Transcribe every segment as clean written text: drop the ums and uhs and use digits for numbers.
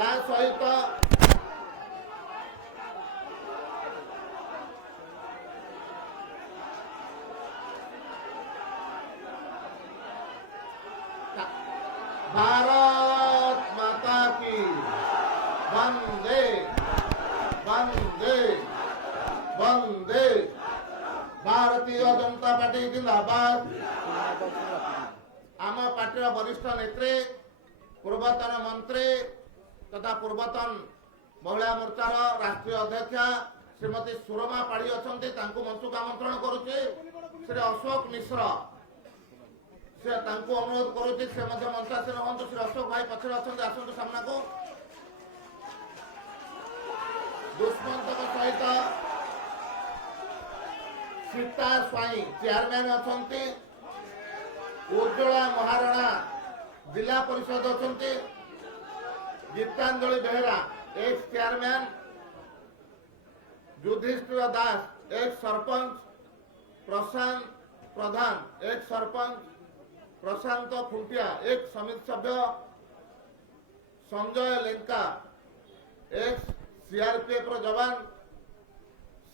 सहित भारत माता की वंदे वंदे वंदे। भारतीय जनता पार्टी जिंदाबाद। आम पार्टी वरिष्ठ नेत्री पूर्वतन मंत्री तथा पूर्वतन महिला मोर्चार राष्ट्रीय अध्यक्षा श्रीमती सुरमा पाड़ी अच्छा मंच को आमंत्रण करुचे। श्री अशोक मिश्र से अनुरोध करुचे से मंचासीन हूँ। श्री अशोक भाई पछे अच्छा आसतु सामना को। दुष्मंत सहित सीता स्वाई चेयरमैन अच्छा। उज्ज्वला महाराणा जिला परिषद अच्छा। Geetanjali Behera ex chairman. युधिष्ठिर दास एक सरपंच। प्रशांत प्रधान एक सरपंच। प्रशांत खुंटिया एक समिति सभ्य। संजय लेंका एक सीआरपीएफ जवान।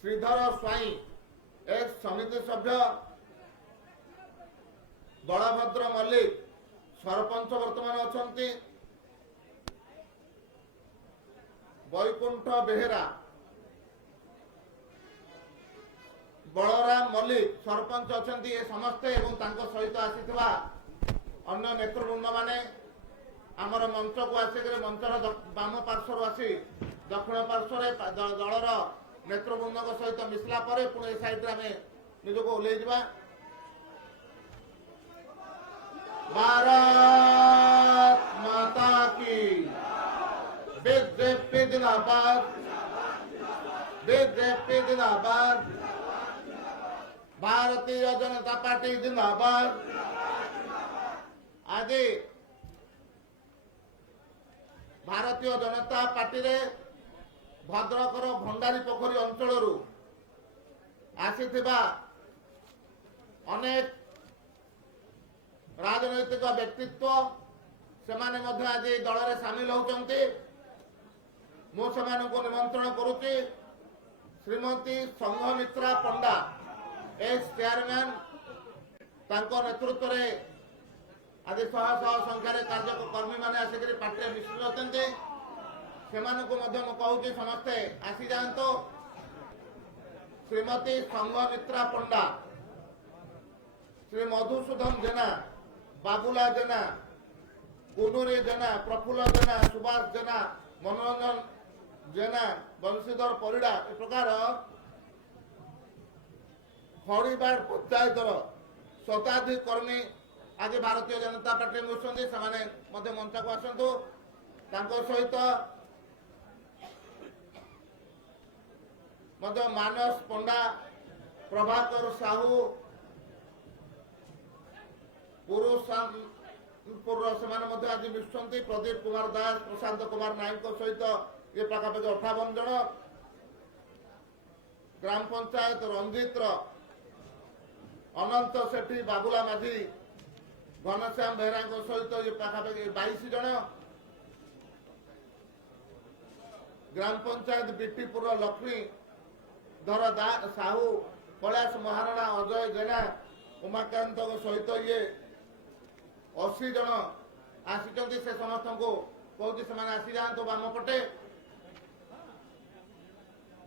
श्रीधर स्वाई एक समिति सभ्य। बलभद्र मल्लिक सरपंच वर्तमान अच्छा। वैकुंठ बेहेरा बलराम मल्लिक सरपंच अच्छा। ये समस्ते सहित आसीथिबा अन्य नेतृवृंद माने आमर मंच को आसिक मंचर बाम पार्श्वर आसी दक्षिण पार्श्वर दलर नेतृवृंद सहित मिसला परे पुणे साइड आम निजक ओल्लई जा। भारत माता की बीजेपी जिंदाबाद। बीजेपी जिंदाबाद। भारतीय जनता पार्टी जिंदाबाद। आज भारतीय जनता पार्टी रे भद्रकर भंडारी पोखरी अंचल आसीथिबा अनेक राजनैतिक व्यक्तित्व सेमाने मध्य आज दल में सामिल होती। मु से निमंत्रण करुच्ची। श्रीमती संघमित्रा पंडा एक्स चेयरमैन नेतृत्व में आज शह शह संख्यार कार्यकर्मी मैंने आसिक पार्टी मिश्रित होती। से कहूँ समस्ते आसी जातु। श्रीमती संघमित्रा पंडा, श्री मधुसूदन जेना, बाबूला जेना, कुनुरी जेना, प्रफुल्ल जेना, सुभाष जेना, मनोरंजन जेना, बंशीधर परिड़ा ए प्रकार खड़ीबाड़ पंचायत शताधिक कर्मी आज भारतीय जनता पार्टी में मंच को आसतु। सहित मानस पंडा, प्रभाकर साहू, पुरुषपुर से आज मिशुंट। प्रदीप कुमार दास, प्रशांत कुमार नायक सहित ये पाखापाखि 58 जन। ग्राम पंचायत रंजित अनंत सेठी, बाबुला माझी, घनश्याम बेहरा सहित ये पाखापाखि 22 जन। ग्राम पंचायत बीटीपुर लक्ष्मी धर साहू, कैलाश महाराणा, अजय जेना, उमाकांत सहित ये 80 जन आसी। से समस्त को कहूँ से आसी जातु बाम पटे।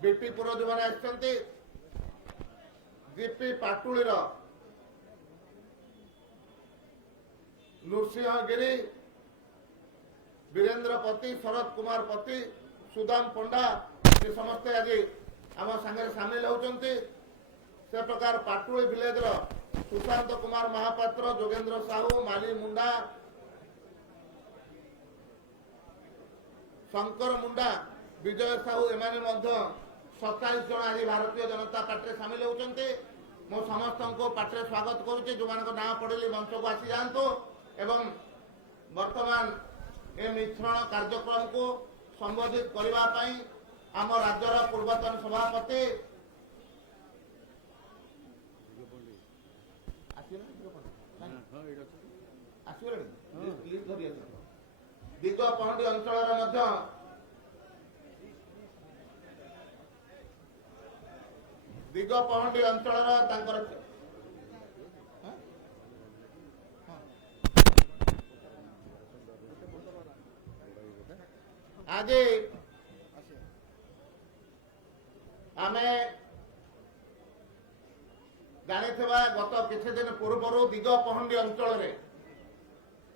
बीटीपुर जो मैंने आसती जीपी पाटुलीर नृसिंहगिरी, वीरेंद्र पति, शरद कुमार पति, सुदाम पंडा ये समस्ते आज आम सांगे सामिल होती। से प्रकार पाटुली विलेज सुशांत कुमार महापात्र, जोगेंद्र साहू, माली मुंडा, शंकर मुंडा, विजय साहू एमाने 27 जन आज भारतीय जनता पार्टी सामिल होती। मो समस्त को पार्टी स्वागत करुच्ची। जो मान ना पड़े मंच को आसी जातु एवं वर्तमान ए मिश्रण कार्यक्रम को संबोधित करने आम राज्यर पूर्वतन सभापति ଦିଗପହଣ୍ଡି ଅଞ୍ଚଳର ମଧ୍ୟ ଦିଗପହଣ୍ଡି ଅଞ୍ଚଳର ତାଙ୍କର ଆଜି ଆମେ ଜାଣିଥିବା ଗତ କିଛି ଦିନ ପୂର୍ବରୁ ଦିଗପହଣ୍ଡି ଅଞ୍ଚଳରେ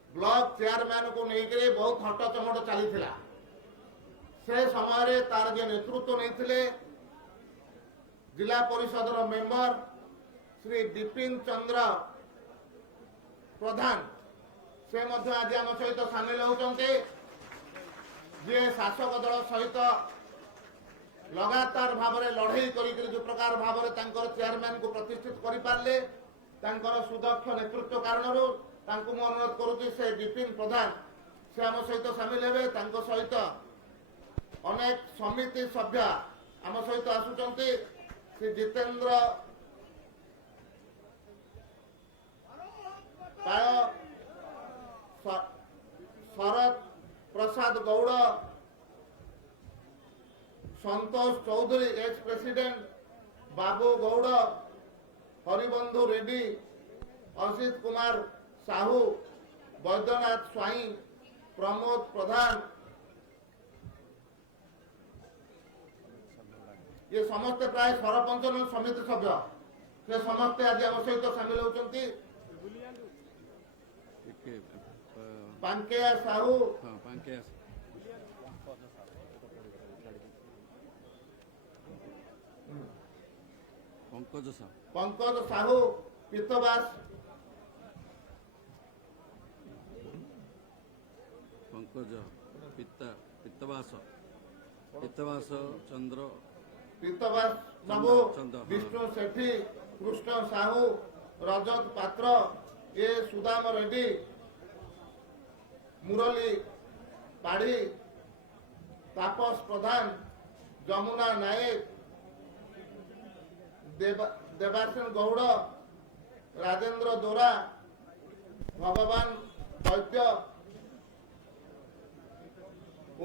ବ୍ଲକ ଚେୟାରମ୍ୟାନକୁ ନେଇକରି ବହୁତ ହଟଚମଟ ଚାଲିଥିଲା। ସେ ସମୟରେ ତାର ଯେ ନେତୃତ୍ୱ ନେଇଥିଲେ ଜିଲ୍ଲା ପରିଷଦର ମେମ୍ବର ଶ୍ରୀ ବିପିନ ଚନ୍ଦ୍ର ପ୍ରଧାନ, ସେ ମଧ୍ୟ ଆଜି ଆମ ସହିତ ସାମିଲ ହେଉଛନ୍ତି। ଯିଏ ଶାସକ ଦଳ ସହିତ लगातार भाव में लड़ई कर जो प्रकार भाव में चेयरमैन को प्रतिष्ठित करें सुदक्ष नेतृत्व कारण अनुरोध करुच्ची से विपिन प्रधान से आम सहित सामिल हे सहित अनेक समिति सभ्य आम सहित आसुंच श्री जितेंद्र पाय शरद प्रसाद गौड़ संतोष चौधरी एक्स प्रेसिडेंट बाबू गौड़ हरिबंधु रेड्डी असित कुमार साहू वैद्यनाथ स्वाई प्रमोद प्रधान ये समस्ते प्राय सरपंच समिति सभ्य से समस्ते आज आम सहित सामिल होती। पांकेया साहू पंकज साहू पितवास पितवास चंद्र पितवास बाबू विष्णु सेठी कृष्ण साहू रजत पात्र ए सुदाम रेड्डी मुरली पाढ़ी तापस प्रधान जमुना नायक देवासन गौड़ राजेंद्र दोरा भगवान वैद्य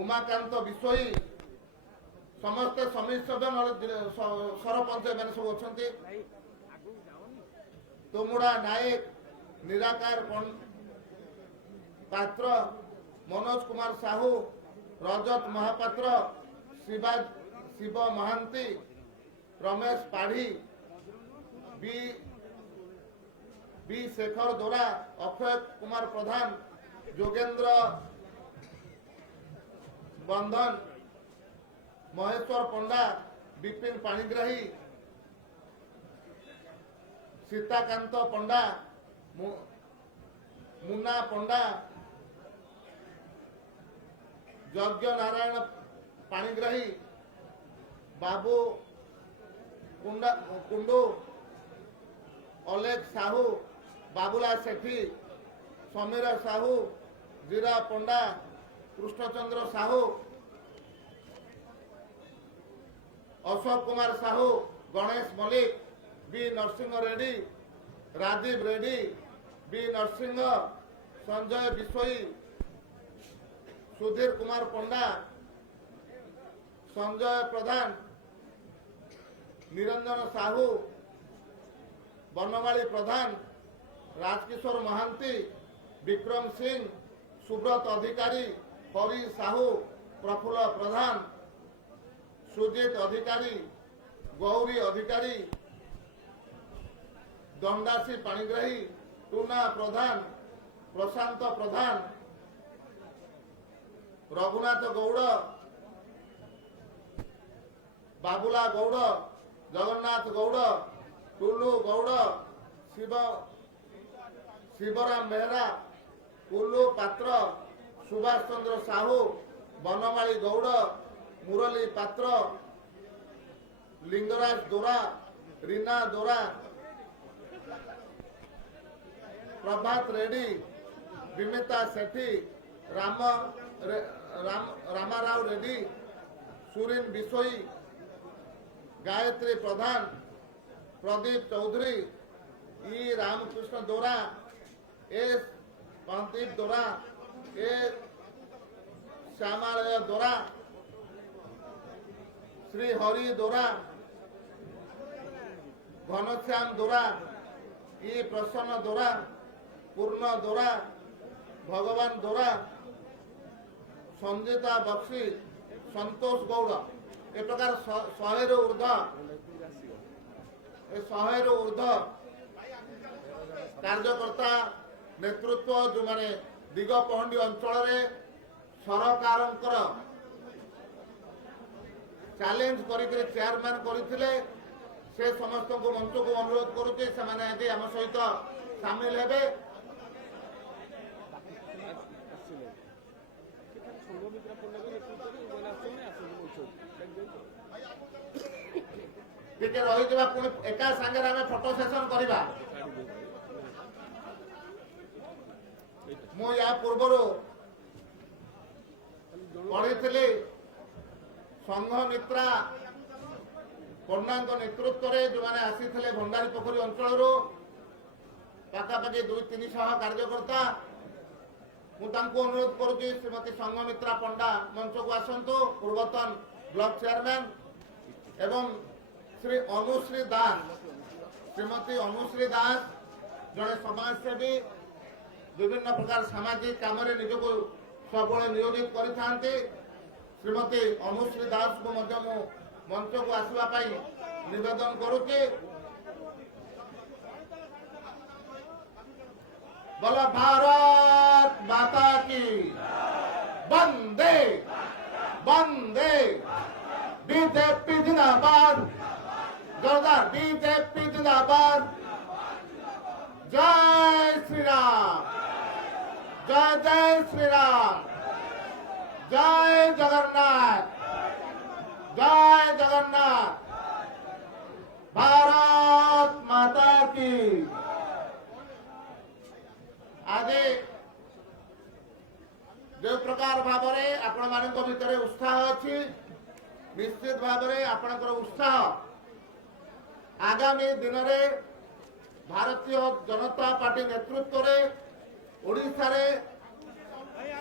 उमाकांत विषयी समस्त समिति सभ्य सरपंच मैंने सब अच्छा तुमुड़ा नायक निराकार पात्र मनोज कुमार साहू रजत महापात्र शिव महांती रमेश पाढ़ी बी शेखर दोरा अक्षय कुमार प्रधान जोगेंद्र बंधन महेश्वर पंडा विपिन पाणिग्राही सीताकांत पंडा मुन्ना पंडा यज्ञ नारायण पाणिग्राही बाबू कुंडू अलेख साहू बाबुला सेठी समीर साहू जीरा पंडा कृष्णचंद्र साहू अशोक कुमार साहू गणेश मल्लिक बी नरसिंह रेड्डी राजीव रेड्डी बी नरसिंह संजय बिश्वई सुधीर कुमार पंडा संजय प्रधान निरंजन साहू बनमाली प्रधान राजकिशोर महांती विक्रम सिंह सुब्रत अधिकारी हरि साहू प्रफुल्ल प्रधान सुजीत अधिकारी गौरी अधिकारी दंडासी पाणिग्राही टूना प्रधान प्रशांत प्रधान रघुनाथ गौड़ बाबुला गौड़ जगन्नाथ गौड़ टुलू गौड़ शिवराम बेहरा कुल्लू पात्र सुभाष चंद्र साहू बनमाली गौड़ मुरली पात्र लिंगराज दोरा रीना दोरा प्रभात रेड्डी विमिता सेठी रामाराव रेड्डी सुरीन बिशोई गायत्री प्रधान प्रदीप चौधरी ई रामकृष्ण दोरा एस पंदीप दोरा ए श्यामालय दोरा, श्री हरि दोरा, घनश्याम दोरा, ई प्रसन्न दोरा, पूर्ण दोरा, भगवान दोरा, संजीता बक्सी, संतोष गौड़ ए प्रकार 100 ऊर्ध कार्यकर्ता नेतृत्व जो माने दिगपहंडी अंचल सरकार चैलेंज करी चेयरमैन करते से समस्त को मंच को अनुरोध करुचे से आम सहित सामिल हेबे। टिके रही पुणी एका सागर आम फोटो सेशन करवा। मु या पूर्व पढ़ी संघ मित्रा पंडा नेतृत्व में जो मैंने आसी भंडारी पोखरी अंचल पाखापाखि 200-300 कार्यकर्ता मुझे अनुरोध करुच्ची श्रीमती संघमित्रा पंडा मंच को आसतु, पूर्वतन ब्लॉक चेयरमैन एवं श्री अनुश्री दास, श्रीमती अनुश्री दास जड़े समाजसेवी विभिन्न प्रकार सामाजिक काम निजक सबले नियोजित करते। श्रीमती अनुश्री दास को मंच को आसवाई निवेदन करुच्ची। बोलो भारत माता की वंदे वंदे। बीजेपी जिंदाबाद, जोरदार बीजेपी जिंदाबाद। जय श्री राम, जय जय श्री राम, जय जगन्नाथ, जय जगन्नाथ। भारत माता की। आज जो प्रकार भाव आपण मान भितर उत्साह अच्छी, निश्चित भाव आपणकर उत्साह आगामी दिन में भारतीय जनता पार्टी नेतृत्व में ओडिशा रे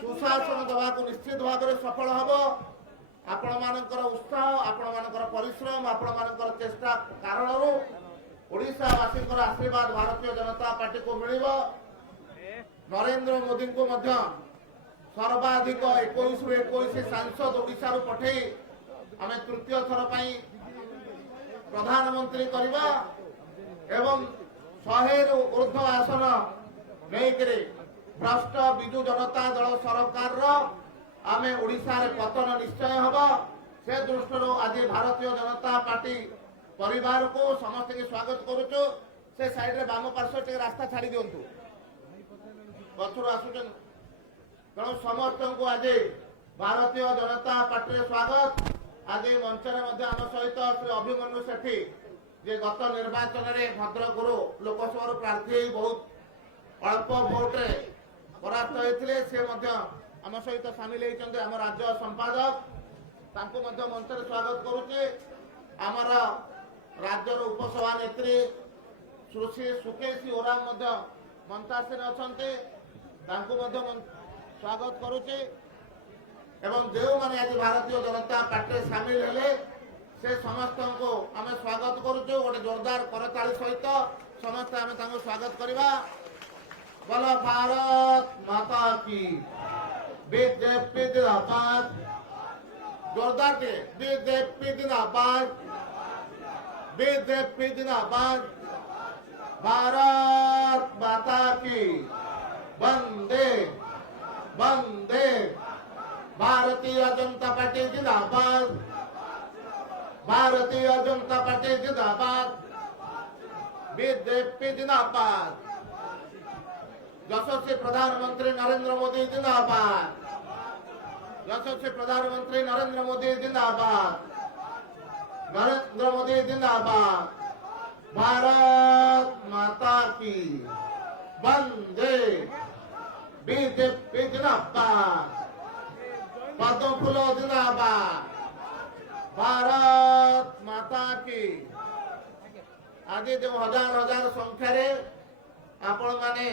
सुशासन देवा को निश्चित भाव में सफल हम। आपण मानकर उत्साह, आपण मानकर परिश्रम, आपण मानकर चेष्टा कारण ओडिशावासी आशीर्वाद भारतीय जनता पार्टी को मिल। नरेंद्र मोदी को सर्वाधिक 21 सांसद ओडिशा पठे आम तृतीय थर प्रधानमंत्री करवा एवं 100 ऊर्ध्व आसन नहीं भ्रष्ट विजु जनता दल सरकार आम ओडिशा रे पतन निश्चय हम। से दृष्टि आज भारतीय जनता पार्टी परिवार को समस्त के स्वागत करुचु। से साइड रे बाम पार्श्व टे रास्ता छाड़ी दिंतु, पछर आसुचन तेणु समस्त को आज भारतीय जनता पार्टी स्वागत। आज मंच आम सहित श्री अभिमन्यु सेठी जे गत निर्वाचन में भद्रक लोकसभा प्रार्थी बहुत अल्प भोट्रे परास्त होते से आम सहित सामिल होती आम राज्य संपादक मंच स्वागत करुचे। आमर राज्यर उपसभा नेत्री सुश्री सुकेशी ओराम मंचासीन अच्छा स्वागत करुचे। एवं जो मैंने आज भारतीय जनता पार्टी सामिल हेले से समस्त को आम स्वागत करुचु। गोटे जोरदार करताली सहित समस्त आम स्वागत करवा। बोलो भारत माता की। बीजेपी जिंदाबाद, जोरदार के बीजेपी जिंदाबाद, बीजेपी जिंदाबाद। भारत माता की वंदे वंदे। भारतीय जनता पार्टी जिंदाबाद, भारतीय जनता पार्टी जिंदाबाद, बीजेपी जिंदाबाद। यशस्वी प्रधानमंत्री नरेंद्र मोदी जिंदाबाद, यशस्वी प्रधानमंत्री नरेंद्र मोदी जिंदाबाद, नरेंद्र मोदी जिंदाबाद। भारत माता की वंदे। बीजेपी जिंदाबाद, पद्म फूल जिंदाबाद। भारत माता की। आज जो हजार हजार संख्यार आपण माने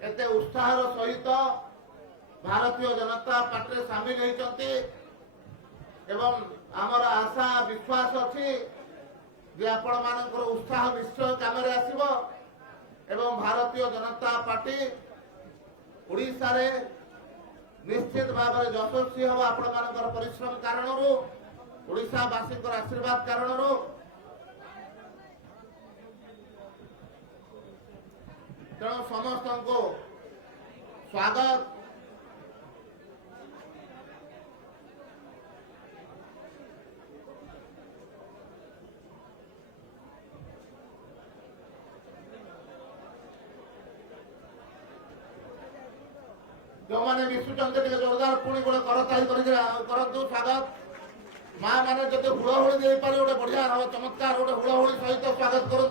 एते उत्साह सहित भारतीय जनता पार्टी सामिल होती एवं आमर आशा विश्वास अच्छी जे आपण मानकर उत्साह निश्चय काम आसब एवं भारतीय जनता पार्टी ओडिशा रे निश्चित भाव में यशस्वी हम आपण मानकर परिश्रम कारण ओडिशावासी आशीर्वाद कारण तेणु समस्त को स्वागत जो मैंने विश्वचंद जोरदार पुणी गोटे करताली करूँ स्वागत माँ मैंने जो हुड़हुड़ी दे पारे गोटे बढ़िया चमत्कार गोटे हुड़हुड़ी सहित स्वागत करूँ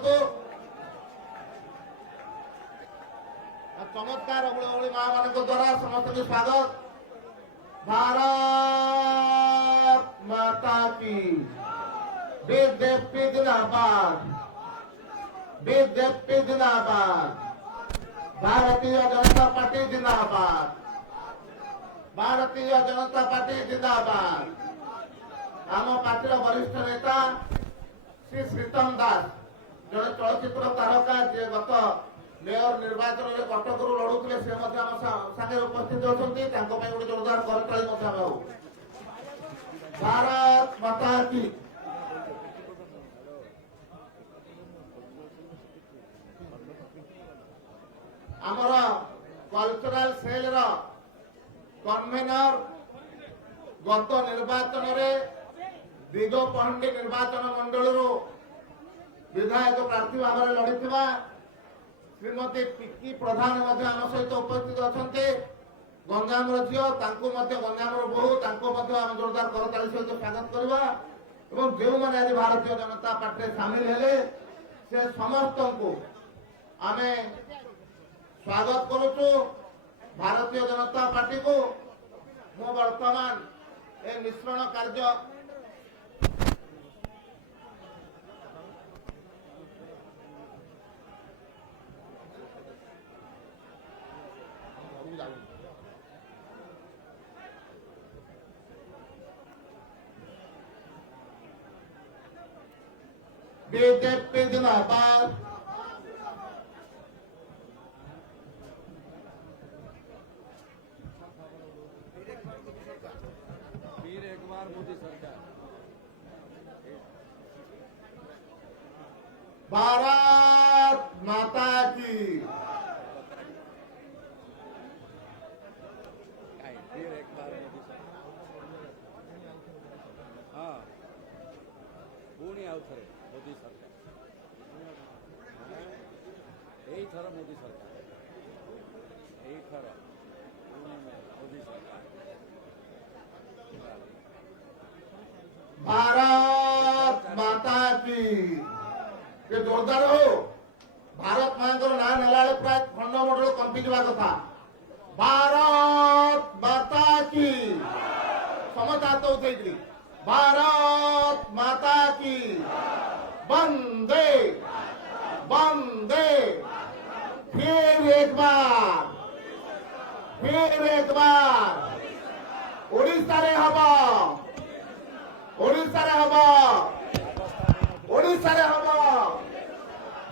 चमत्कार हुड़हुड़ी माँ मान द्वारा समस्त की स्वागत। भारत माता की बीजेपी जिंदाबाद, बीजेपी जिंदाबाद, भारतीय जनता पार्टी जिंदाबाद, भारतीय जनता पार्टी जिंदाबाद। आम पार्टी वरिष्ठ नेता श्री श्रीतम दास जड़े चलचित्र तारका जे गत मेयर निर्वाचन में कटक लड़ुते से सागे उपस्थित अच्छा गोटे जोरदार करताली। भारत माता की आमर कल्चरल सेल कन्वेनर गत निर्वाचन में दिगपहंडी निर्वाचन मंडल विधायक प्रार्थी भाव में लड़ी श्रीमती पिकी प्रधान आम सहित उपस्थित अच्छा गंजाम झील गंजाम बोहू आम जोरदार करताली सहित स्वागत करवा एवं जो मैंने आज भारतीय जनता पार्टी सामिल हेले से समस्त को आम स्वागत करुचु। भारतीय जनता पार्टी को मु वर्तमान ए मिश्रण कार्य बीजेपी जिंदाबाद, फिर एक बार मोदी सरकार। भारत माता की फिर एक बार मोदी सरकार। हाँ पुणी आउ थे मोदी सरकार यही थर मोदी सरकार यही थर मोदी सरकार। भारत माता की ये जोरदार हो। भारत माँ ना नेला प्राय खंडमंडल कंपी जा कथा। भारत माता की समझात उठे भारत माता की वंदे वंदे। फिर एक बार ओडिशा रे हवा ओडिशा रे हवा ओडिशा रे हवा।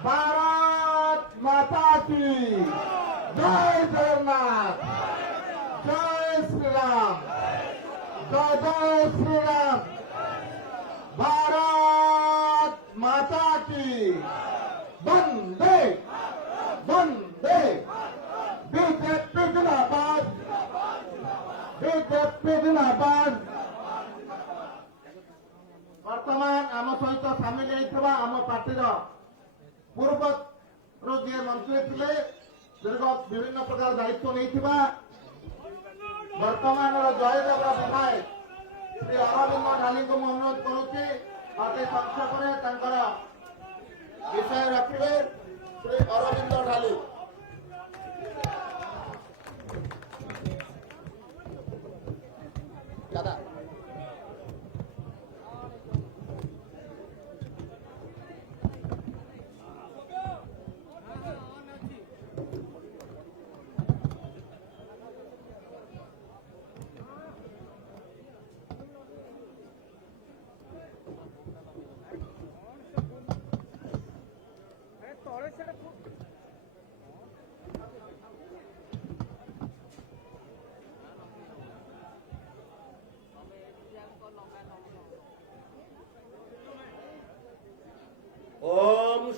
भारत माता की जय जगन्नाथ, जय श्री राम, जय जय श्री राम। भारत माता की वंदे वंदे। बीजेपी जिंदाबाद, बीजेपी जिंदाबाद। वर्तमान आम सहित सामिल होता आम पार्टी पूर्व जी मंत्री थे दीर्घ विभिन्न प्रकार दायित्व नहीं वर्तमान जयदेव विधायक श्री अरविंद ढाली को अनुरोध करुच्ची अति संक्षेप विषय रखिए। श्री अरविंद ढाली दादा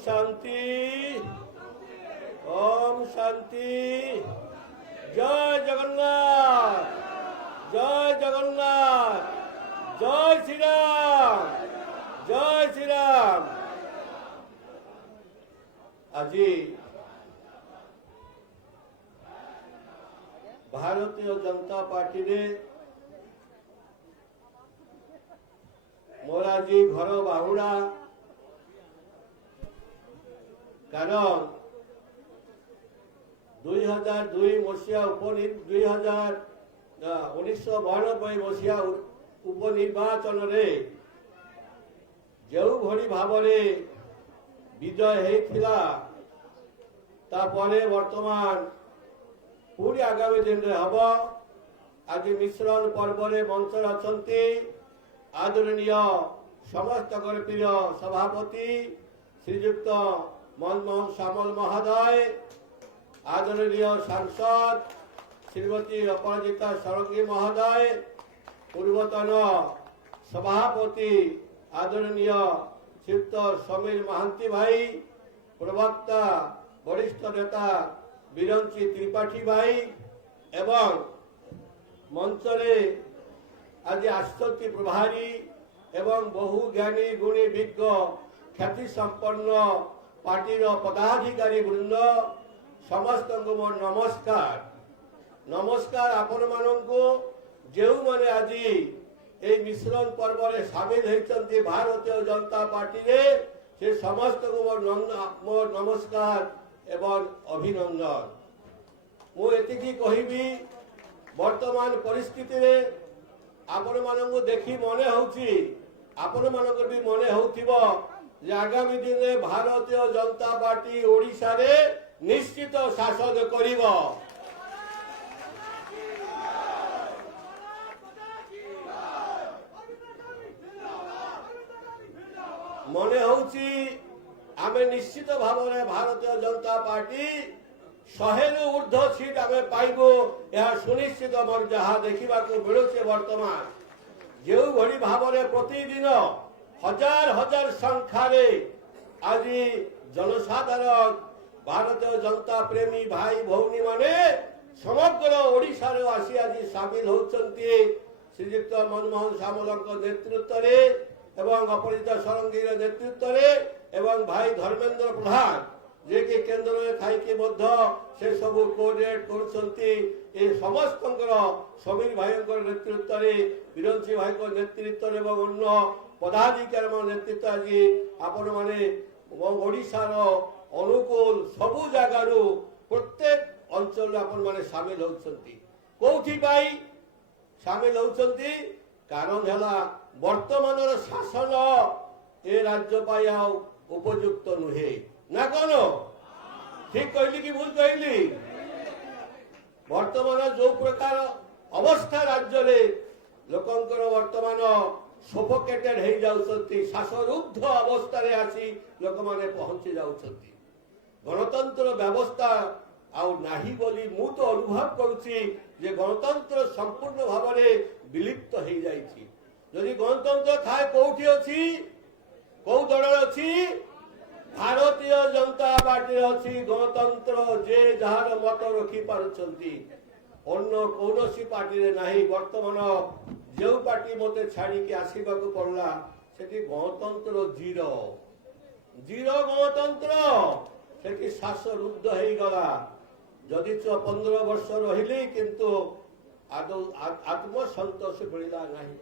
शांति ओम शांति। जय जगन्नाथ जय जगन्नाथ जय श्री राम जय श्री राम। आज भारतीय जनता पार्टी रे मोर आज घर बाहुड़ा कारण 2002 मसीहा 1992 मसीहा उपनिर्वाचन रे जो भली भावरे विजय हेथिला तापरे वर्तमान पूरी आगामी दिन रे हब। आज मिश्रण पर्व रे मंच अछंती आदरणीय समस्त प्रिय सभापति श्रीयुक्त मनमोहन सामल महोदय, आदरणीय सांसद श्रीमती अपराजिता षडंगी महोदय, पूर्वतन सभापति आदरणीय श्रीयुक्त समीर महांती भाई, प्रवक्ता वरिष्ठ नेता बिरंची त्रिपाठी भाई एवं मंचरे आज आश्चर्य प्रभारी एवं बहु ज्ञानी गुणी विज्ञ ख्याति संपन्न पार्टी पदाधिकारी वृंद समस्त मोर नमस्कार। नमस्कार आपण मानू जो मैंने आज ये मिश्रण पर्व रे सामिल होती भारतीय जनता पार्टी रे से समस्त को मोर नमस्कार एवं अभिनंदन। मुझे कहबी वर्तमान परिस्थिति रे आपण मानू देखी मन होउची आपण मानकर भी मन होउथिबो जे आगामी दिन में भारतीय जनता पार्टी ओडिशा रे निश्चित शासन करिबो। मन होउची आमे निश्चित भाव में भारतीय जनता पार्टी 100 ऊर्ध्व सीट आमे पाइबो यह सुनिश्चित मोर जहाँ देखा मिलूँ। वर्तमान जो भली भाव में प्रतिदिन हजार हजार संख्यार आज जनसाधारण भारतीय जनता प्रेमी भाई भौनी माने समग्र ओडिशा रे आसी आज सामिल होचंती श्रीयुक्त मनमोहन सामल नेतृत्व रे एवं अपराजिता षडंगी नेतृत्व रे एवं भाई धर्मेंद्र प्रधान जे कि केंद्र में थाइके मध्य से सब कोऑर्डिनेट करछंती ए समस्त समीर भाई नेतृत्व रे बिरंची भाई नेतृत्व रे एवं अन्य पदाधिकारी नेतृत्व आज आपण माने ओडिशार अनुकूल सबु जगार प्रत्येक अंचल आपण माने सामिल होचंती। कोठी पाई सामिल होचंती कारण हला वर्तमान शासन ए राज्य पाई आ उपयुक्त नुहे ना कौन ठीक कहली कि भूल कहली। वर्तमान जो प्रकार अवस्था राज्य रे लोकंकर वर्तमान सफोकेटेड हो जाउछंती शासरुद्ध अवस्था रे आसी लोक माने पहुंची जाउछंती। गणतंत्र व्यवस्था आउ नाही बोली मु तो अनुभव करूची जे गणतंत्र संपूर्ण भाव में विलिप्त हो जाइछि। यदि गणतंत्र थाए कोठी अछि को दल अछि भारतीय जनता पार्टी अच्छी गणतंत्र जे जार मत रखी पारुछंती अन्य कौनसी पार्टी रे नाही। वर्तमान जो पार्टी मते छाड़ी के आसीबा को पड़ला सेठी गणतंत्र जीरो जीरो गणतंत्र सेठी शासरुद्ध हो गला। जदि 15 वर्ष रहिली किंतु आत्मसंतोष मिलला नाही।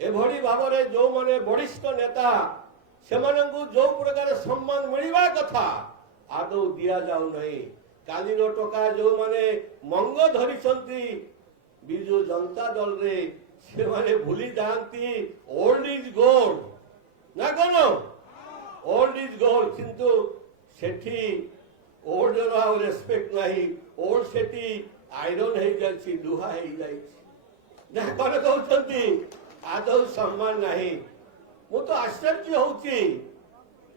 एभली भाव में जो माने वरिष्ठ नेता से जो प्रकार सम्मान मिलवा कथा आदौ दिया जाऊ नहीं। कालीन टका जो माने मंग धरी विजु जनता दल रे से माने भूली जाती ओल्ड इज गोल्ड ना कौन ओल्ड इज गोल्ड किंतु सेठी ओल्ड रेस्पेक्ट नहीं ओल्ड सेठी आयरन हो जाए लुहा हो जाए ना कौन कहते आदौ सम्मान नहीं। मु तो आश्चर्य होची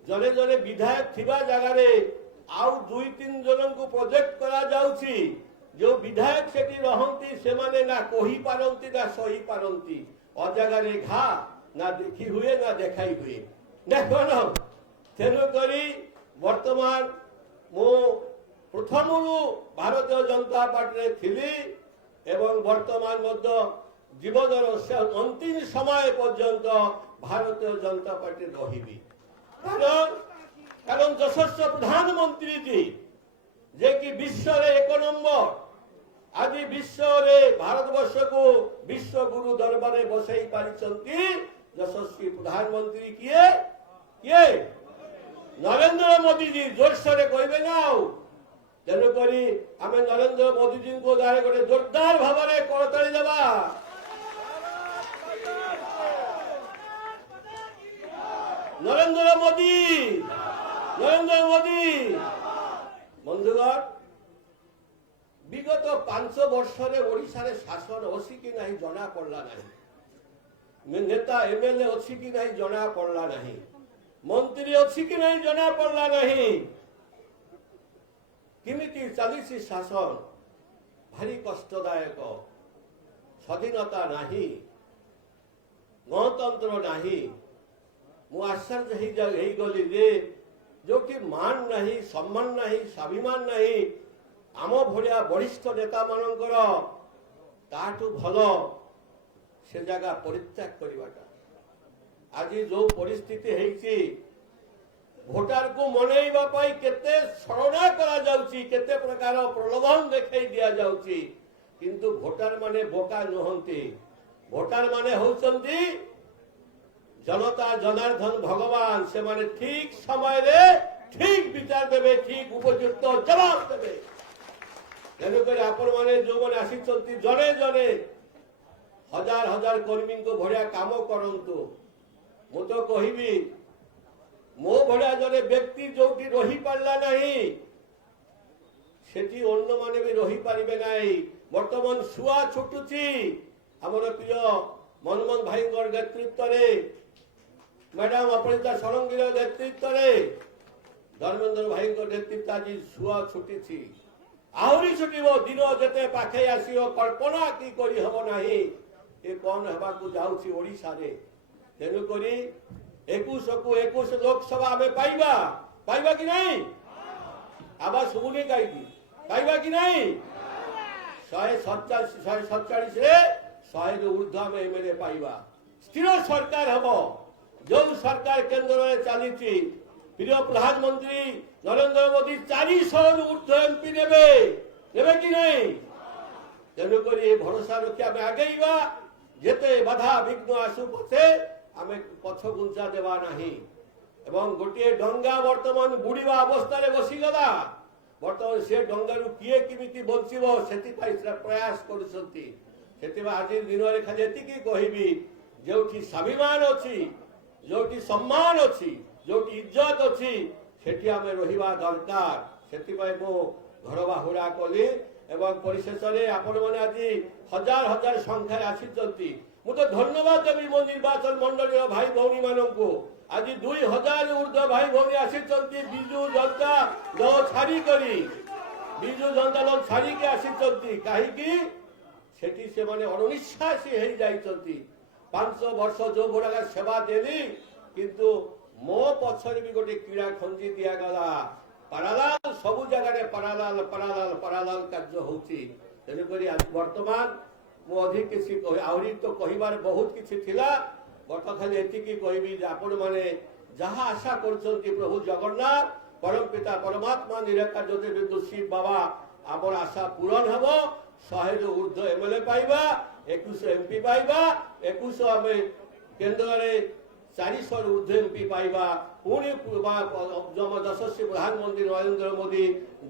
जने जने विधायक थिबा जगह रे आउ 2-3 जन को प्रोजेक्ट करा जाउची जो विधायक सेठी रहंती से माने ना कहि पारंती ना सही पारंती अजगा रे घा ना देखी हुए ना देखाई हुए ना कोन तेणुक वर्तमान मु प्रथम भारतीय जनता पार्टी थी एवं वर्तमान जीवन अंतिम समय पर्यंत भारतीय जनता पार्टी रही कारण यशस्वी प्रधानमंत्री जी जे कि विश्व रे 1 नंबर आज विश्व रे भारतवर्ष को विश्व गुरु दरबार में बसई पारिछंती यशस्वी प्रधानमंत्री किए किए नरेंद्र मोदी जी जोरसोर कहबे ना तेणुक आम नरेंद्र मोदी जी को द्वारा गोटे जोरदार भाव में करताली देवा नरेंद्र मोदी बंधुगण विगत 5 वर्ष ओडिशा रे शासन अच्छी कि नहीं जना पड़ला नहीं नेता एमएलए अच्छी कि नहीं जना पड़ला नहीं मंत्री अच्छी कि नहीं जना पड़ला नहीं किमिति चली शासन भारी कष्टदायक स्वाधीनता नहीं गणतंत्र नहीं मु आश्चर्य हो गली जे जो कि मान नहीं सम्मान नहीं स्वाभिमान नहीं आम भलिया वरिष्ठ नेता मानकर ताठू भल से जगह परित्याग करवाटा आज जो परिस्थिति है भोटार को मनईबा पाई केते छलना करा जाउची केते प्रकार प्रलोभन देखाई दिया जाउची किंतु भोटार माने बोका नहंती भोटार माने होचंती जनता जनार्दन भगवान से माने ठीक समय रे ठीक विचार देवे ठीक उपयुक्त जवाब देवे तेणुक आपण मैंने जो मैंने आसी जड़े जड़े हजार हजार कर्मी को भड़िया काम करंतु मु तो कहबी मो भड़िया जड़े व्यक्ति जो रही पारला नहीं सेठी अन्य माने भी रही पारिबे नहीं वर्तमान सुआ छुटुची हमर प्रिय मनमोहन भाई नेतृत्व रे मैडम अपरिता षडंगीर नेतृत्व रे धर्मेंद्र भाई नेतृत्व आज सुआ छुटी आहरी छुटिबो दिन जेते पाखे आसीओ कल्पना की करी हबो नाही ए कोन हेबा को जाउची ओडिसा रे तेनु करी 21 को 21 लोकसभा में पाइबा पाइबा कि नहीं आबा सुबुनी काई की पाइबा कि नहीं 147 रे 100 ऊर्ध्व में एमएलए पाइबा स्थिर सरकार हबो जो सरकार केंद्र में चली प्रिय प्रधानमंत्री नरेंद्र मोदी 400 ऊर्ध्व एमपी देवे कि नहीं तेणुक भरोसा रखी आम आगेवा जेते बाधा विघ्न आसु पछे आम पछ गुंचा देवा नहीं एवं गोटे डंगा वर्तमान बुड़ीवा अवस्था बसीगला वर्तमान से डंगारू किए किमिति बंचिबो सेतिपाई प्रयास करुछंती सेतिबा आज दिन रे खाली एतिकी कहबी जोठी स्वाभिमान अछि जोठी सम्मान अछि जोठी इज्जत अछि सेठी आमे रहिबा दरकार सेतिपाई मो घर बाहुरा कली एवं परिशेष रे आपण माने आज हजार हजार संख्या आसीचंती मु तो धन्यवाद देबी मो निर्वाचन मंडली भाई भौणी माननकु आज 2000 ऊर्ध्व भाई भौणी आसीचंती बिजू जनता दल छाड़ी करी बिजू जनता दल छाड़ी के आसीचंती काहे की सेठी से माने अनिश्वासी हे जाइचंती 500 वर्ष जो बड़ा सेवा देली किंतु मो पछरे भी गोटे कीड़ा खंजी दिया गला पारालाल सबु जगह रे पारालाल पारालाल पारालाल कार्य होची तेनु करी आज वर्तमान मो अधिक किसी आउरी तो कहिबार बहुत किछि थिला बट खाली एतिकी कहबी जे आपण माने जहा आशा करछंती प्रभु जगन्नाथ परम पिता परमात्मा निराकार ज्योतिर्बिंदु शिव बाबा आपर आशा पूरण हबो 100 ऊर्ध्व एमएलए पाइबा 21 एमपी पाइबा 21 आमे केंद्र रे 400 ऊर्ध्व एमपी पाइबा पुणी यशस्वी प्रधानमंत्री नरेंद्र मोदी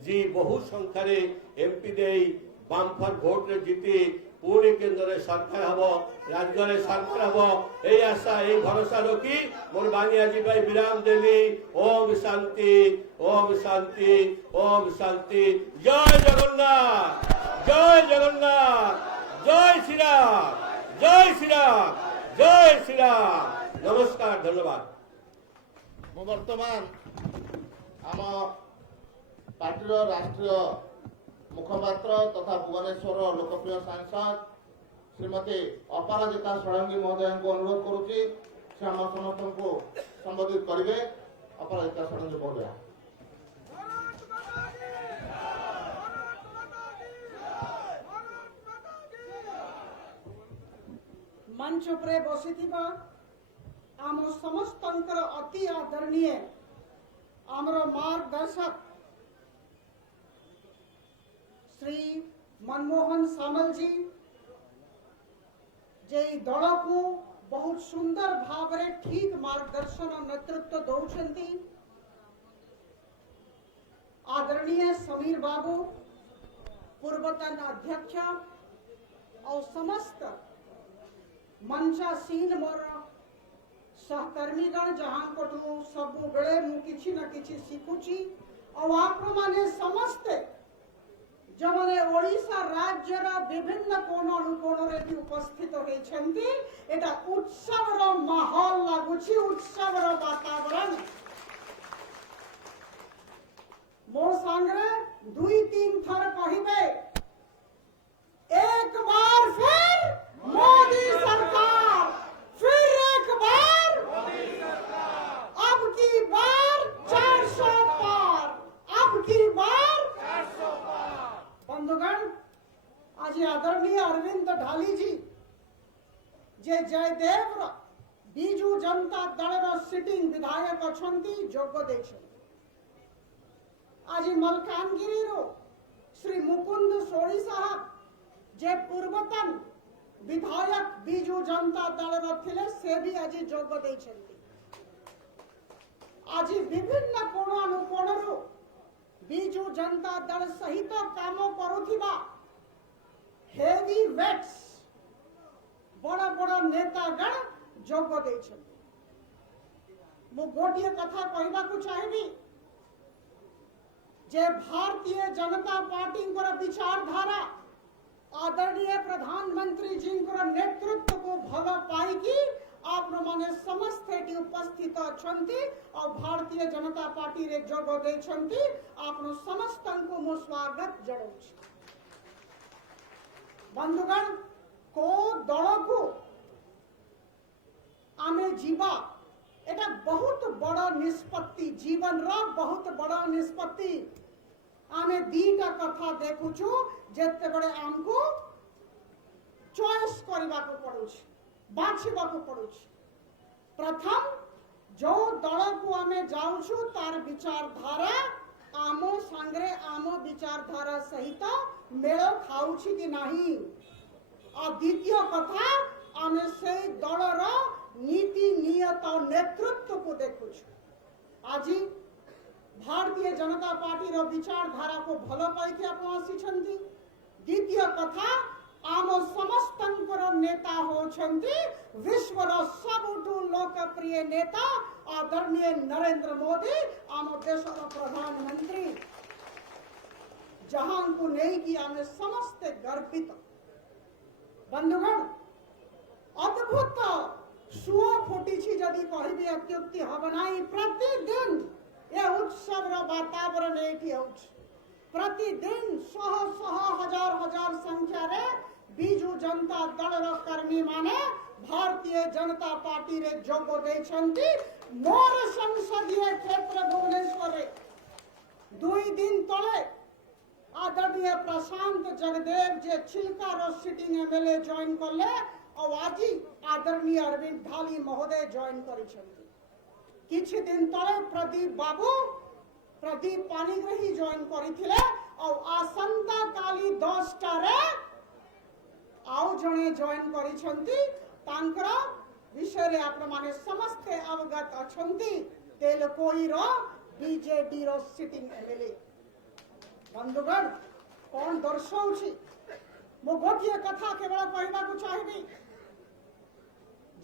जी बहु संख्या रे एमपी देई बामफर भोट रे जीती पुणी केंद्र रे सरकार हबो राज्य रे सरकार हबो ए आशा ए भरोसा रखी मोर बानी आजी भाई विराम देली ओम शांति ओम शांति ओम शांति जय जगन्नाथ जय जगन्नाथ जय श्री राम जय श्री राम जय श्री राम नमस्कार धन्यवाद मु वर्तमान आम पार्टी राष्ट्रीय मुखपात्र तथा भुवनेश्वर लोकप्रिय सांसद श्रीमती अपराजिता षडंगी महोदय को अनुरोध करुच्ची से आम समस्त को संबोधित करेंगे। अपराजिता षडंगी महोदया। मंच उपरे बसिथिबा आम समस्तंकर अति आदरणीय आमर मार्गदर्शक श्री मनमोहन सामल जी जे दल को बहुत सुंदर भाव रे ठीक मार्गदर्शन और नेतृत्व दौरान आदरणीय समीर बाबू पूर्वतन अध्यक्ष और समस्त मंचासीन मोर सहकर्मीगण जहाँ कोठू सब बेले मु किछि न किछि शिखुची और आप माने समस्ते जो माने ओडिशा राज्यर विभिन्न कोण अनुकोण रे भी उपस्थित होइछन्ति एटा उत्सव रो माहौल लागुछि उत्सव रो वातावरण मो संगरे 2-3 थर कहिबे एक बार फिर मोदी सरकार फिर एक बार मोदी सरकार अब की बार 400 पार अब की बार 400 पार बंधुगण आज आदरणीय अरविंद ढाली जी जे जयदेव बीजू जनता दल सिटिंग विधायक अछंती जोग देछन आज मलकानगिरी रो श्री मुकुंद सोड़ी साहब जे पूर्वतन विधायक बीजू जनता दल थिले से भी आज जोग देछंती आज विभिन्न कोण अनुकोण रो बीजू जनता दल सहित काम करुथिबा हेवी वेट्स बड़ बड़ नेतागण जोग देछंती मु गोटिए कथा कहबा को चाहिबी जे भारतीय जनता पार्टी विचारधारा आदरणीय प्रधानमंत्री जी नेतृत्व को भल पाई आप माने समस्त एटी उपस्थित अछंती और भारतीय जनता पार्टी रे जोग देछंती आप समस्त को मो स्वागत जणाउछि बंधुगण को दल को आमे जीवा एटा बहुत बड़ निष्पत्ति जीवन रो बहुत बड़ निष्पत्ति आमे दीटा कथा देखुछु जेते बड़े हमको चॉइस करबा को पड़ुछि बाछिबा को पड़ुछि प्रथम जो दल को आमे जाउछु तार विचारधारा आमो संगरे आमो विचारधारा सहित मेल खाउछि कि नाही और द्वितीय कथा आमे से दलर नीति नियत और नेतृत्व को देखुछु आज भारतीय जनता पार्टी रो विचारधारा को भल पाई आप आसी द्वितीय कथा आम समस्तंकर नेता होछंती विश्वर सबुठु लोकप्रिय नेता आदरणीय नरेंद्र मोदी आम देशर प्रधानमंत्री जहां को नहीं कि आम समस्त गर्वित बंधुगण अद्भुत सुओ फुटी जदि कहबी अत्युक्ति हब नाही प्रतिदिन ये उत्सव वातावरण एठी होउछ प्रतिदिन शह हजार हजार संख्या रे बीजू जनता दल कर्मी माने भारतीय जनता पार्टी रे जोग देछंती मोर संसदीय क्षेत्र भुवनेश्वर रे 2 दिन तले आदरणीय प्रशांत जगदेव जे छिलका रो सिटिंग एमएलए जॉइन करले और आज आदरणीय अरविंद ढाली महोदय जॉइन करिसंती किछि दिन तले प्रदीप बाबू प्रदीप पानीग्रही जॉइन करिथिले और आसंता काली 10 टारे आउ जणे जॉइन करिसंती तांकर विषय रे आपण माने समस्त अवगत अछंती तेलकोई रो बीजेडी रो सिटिंग एमएलए बंधुगण कौन दर्शाउछि मो गोटिए कथा केवल कहबा को चाहिबी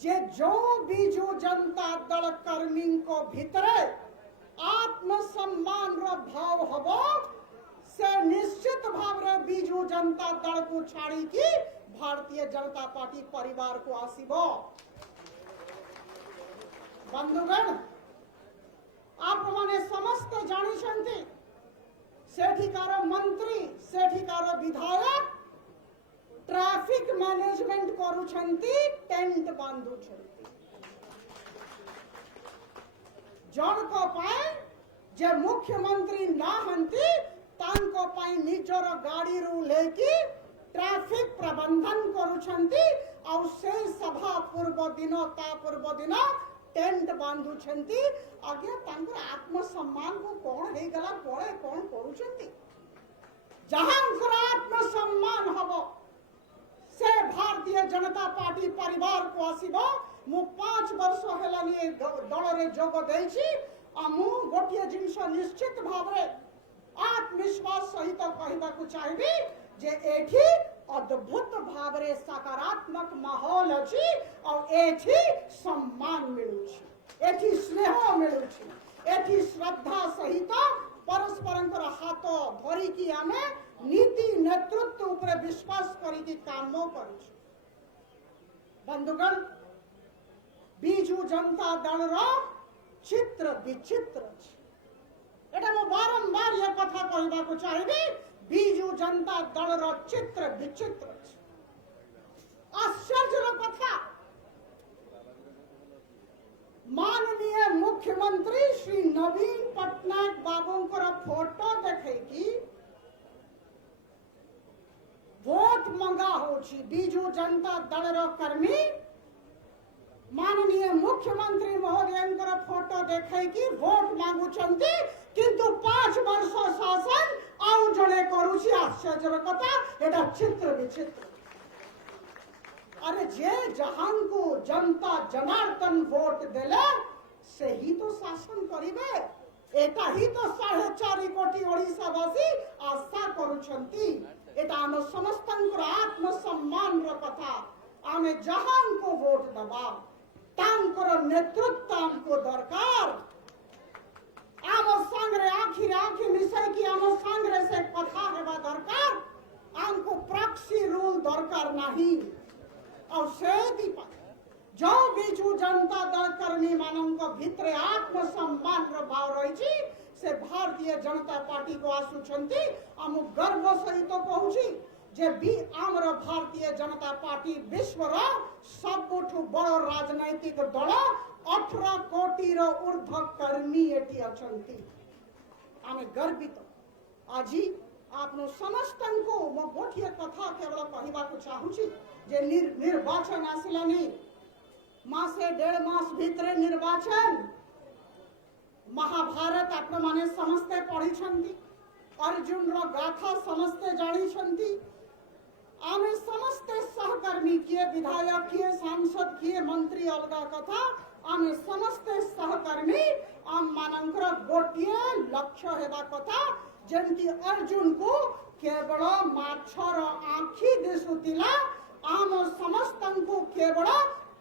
जे जो बीजू जनता दल कर्मी को भितरे आत्मसम्मान रो भाव हबो से निश्चित भाव रे बीजू जनता दल को छाड़ी की भारतीय जनता पार्टी परिवार को आसीबो बंधुगण आप माने समस्त जानी छंती सेठिकार मंत्री सेठिकार विधायक ट्रैफिक मैनेजमेंट करूछंती टेंट बांधुछंती जनक पाए जे मुख्यमंत्री नाहंती तांको पाई निजर गाड़ी रू लेकी ट्रैफिक प्रबंधन करूछंती और से सभा पूर्व दिन ता पूर्व दिन टेंट बांधुछंती आगे तांकर आत्मसम्मान को कोन हे गला पळे कोन करूछंती जहांकर आत्मसम्मान हबो से भारतीय जनता पार्टी परिवार को आसीबो मु 5 वर्ष हेलानी दल रे जोग देछि आ मु गोटिए जिंस निश्चित भाबरे आत्मविश्वास सहित कहबा को चाहिबी जे एठी अद्भुत भावरे सकारात्मक माहौल अछि और एठी सम्मान मिलुछि एठी स्नेह मिलुछि एठी श्रद्धा सहित परस्परंकर हाथ धरी की आमे नीति नेतृत्व ऊपर विश्वास करी की काम करूछु बंधुगण बीजू जनता दल रो चित्र विचित्र अछि एटा मो बारंबार ये कथा कहबा को चाहिबी बीजू जनता दल रो चित्र विचित्र अछि आश्चर्य कथा माननीय मुख्यमंत्री श्री नवीन पटनायक बाबूंकर फोटो देखे की वोट मंगा होछि बीजू जनता दल रो कर्मी माननीय मुख्यमंत्री महोदयंकर फोटो देखे की वोट मांगुछंती किंतु 5 वर्ष शासन आउ जणे करूछि आश्चर्य कथा एटा चित्र विचित्र अरे जे जहान को जनता जनार्दन वोट देले से ही तो शासन करिवे एटा ही तो 4.5 कोटी ओडिसावासी आशा करूछंती एटा हम समस्तंकर आत्मसम्मान रो कथा आमे जहान को वोट दबा तांकर नेतृत्व हमको दरकार आम संगरे आखि मिसाई की आम संगरे से कथा हेबा दरकार हमको प्रॉक्सी रूल दरकार नहीं और से दीपा जो बीजू जनता दल कर्मी मानक भितरे आत्मसम्मान रो भाव रही से भारतीय जनता पार्टी को आसुछंती हम गर्व सहित कहूची जे भी आमर भारतीय जनता पार्टी विश्व रो सबुठु बड़ राजनैतिक दल 18 कोटी रो ऊर्ध्व कर्मी एटी अछंती आमे गर्वित आजी आपनो समस्तन को मो गोटिए कथा केवल कहबा को चाहूची जे निर्वाचन आसिलानी मासे 1.5 मास भितरे निर्वाचन महाभारत आपण माने समस्ते पढ़ी छंती अर्जुन रो गाथा समस्ते जानी छंती आमे समस्ते सहकर्मी किए विधायक किए सांसद किए मंत्री अलगा कथा आमे समस्ते सहकर्मी आम मानकर गोटिए लक्ष्य हेबा कथा जेंति अर्जुन को केवल माछर आँखि दिसुतिला आम समस्तन को केवल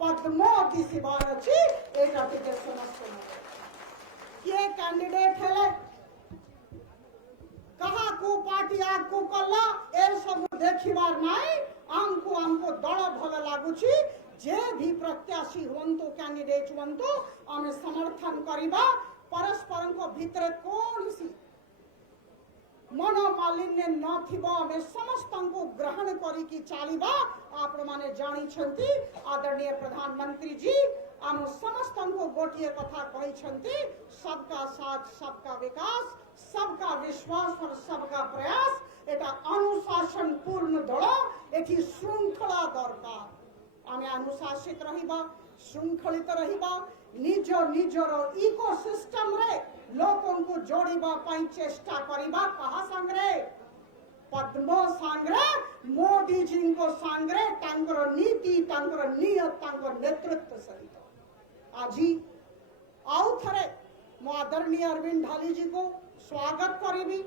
पद्म दिसिबार अछि एटा के समस्त किए कैंडिडेट हेले कहा को पार्टी आकु कला ए सब देखिबार नाही हमको दल भल लागुची जे भी प्रत्याशी हुंतु कैंडिडेट हुंतु आमे समर्थन करिबा परस्पर को भीतर कोन सी मनोमालिन्य नथिबो आमे समस्तन को ग्रहण करी की चालिबा आपण माने जानी छंती आदरणीय प्रधानमंत्री जी आम समस्तन को गोटिए कथा कहि छंती सबका साथ सबका विकास सबका विश्वास और सबका प्रयास एटा अनुशासन पूर्ण दल एठी श्रृंखला दरकार आमे अनुशासित रहिबा श्रृंखलित रहिबा निज निजर इकोसिस्टम रे लोकन को जोड़िबा पई चेष्टा करिबा कहा संगरे पद्म संगरे मोदी जी को संगरे तांकर नीति तांकर नियत तांकर नेतृत्व सहित आजी आउ थरे मो आदरणीय अरविंद ढाली जी को स्वागत करिबी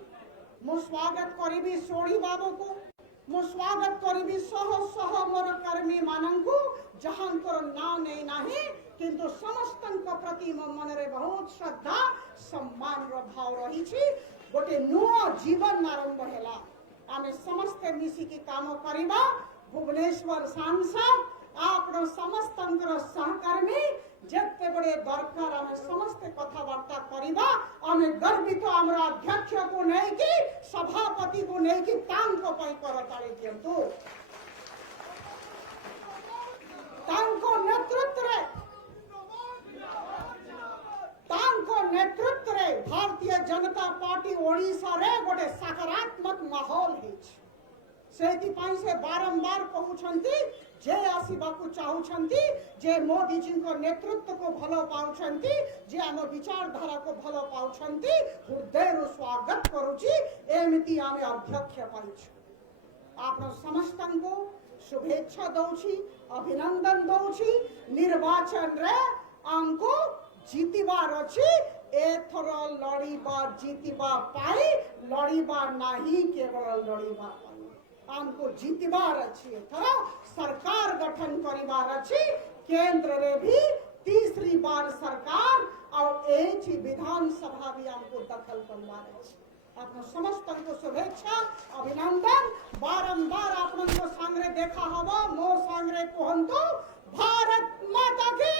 मो स्वागत करिबी सोढ़ी बाबू को मो स्वागत करिबी सह मोर कर्मी मानंकु जहांकर नाम नै नाही किंतु समस्तन को प्रति मो मन रे बहुत श्रद्धा सम्मान रो भाव रही छी गोटे नुआ जीवन आरंभ हेला आमे समस्त मिसी की काम करिबा भुवनेश्वर सांसद आपनो समस्तंकर सहकर्मी जेते बड़े दरकार आमे समस्त कथावार्ता करिबा आमे गर्वित हमरा अध्यक्ष को नै कि सभापति को नै कि तांको पई करताली किंतु तांको नेतृत्व रे तांको भारतीय जनता पार्टी ओडिशा रे गोटे सकारात्मक माहौल हेछि सेतिपाई से बारंबार कहउछंती जे आसीबाकू चाहुछंती जे मोदी जी को नेतृत्व को भलो पाउछंती जे आम विचारधारा को भलो पाउछंती हृदय स्वागत करूची एमिति आमे अध्यक्ष पाइछु आपण समस्तन को शुभेच्छा दउछि अभिनंदन दउछि निर्वाचन रे आमको जीतिबार अछि एथर लड़ीबा जीतिबा पाई लड़ीबा नाही केवल लड़ीबा हमको जीतबार अच्छी एथर सरकार गठन करिबार अच्छी केंद्र रे भी तीसरी बार सरकार और एच विधानसभा भी हमको दखल करवार अच्छी आप समस्त को शुभेच्छा अभिनंदन बारंबार आप सांगरे देखा हवा मो सांगरे कहंतु भारत माता की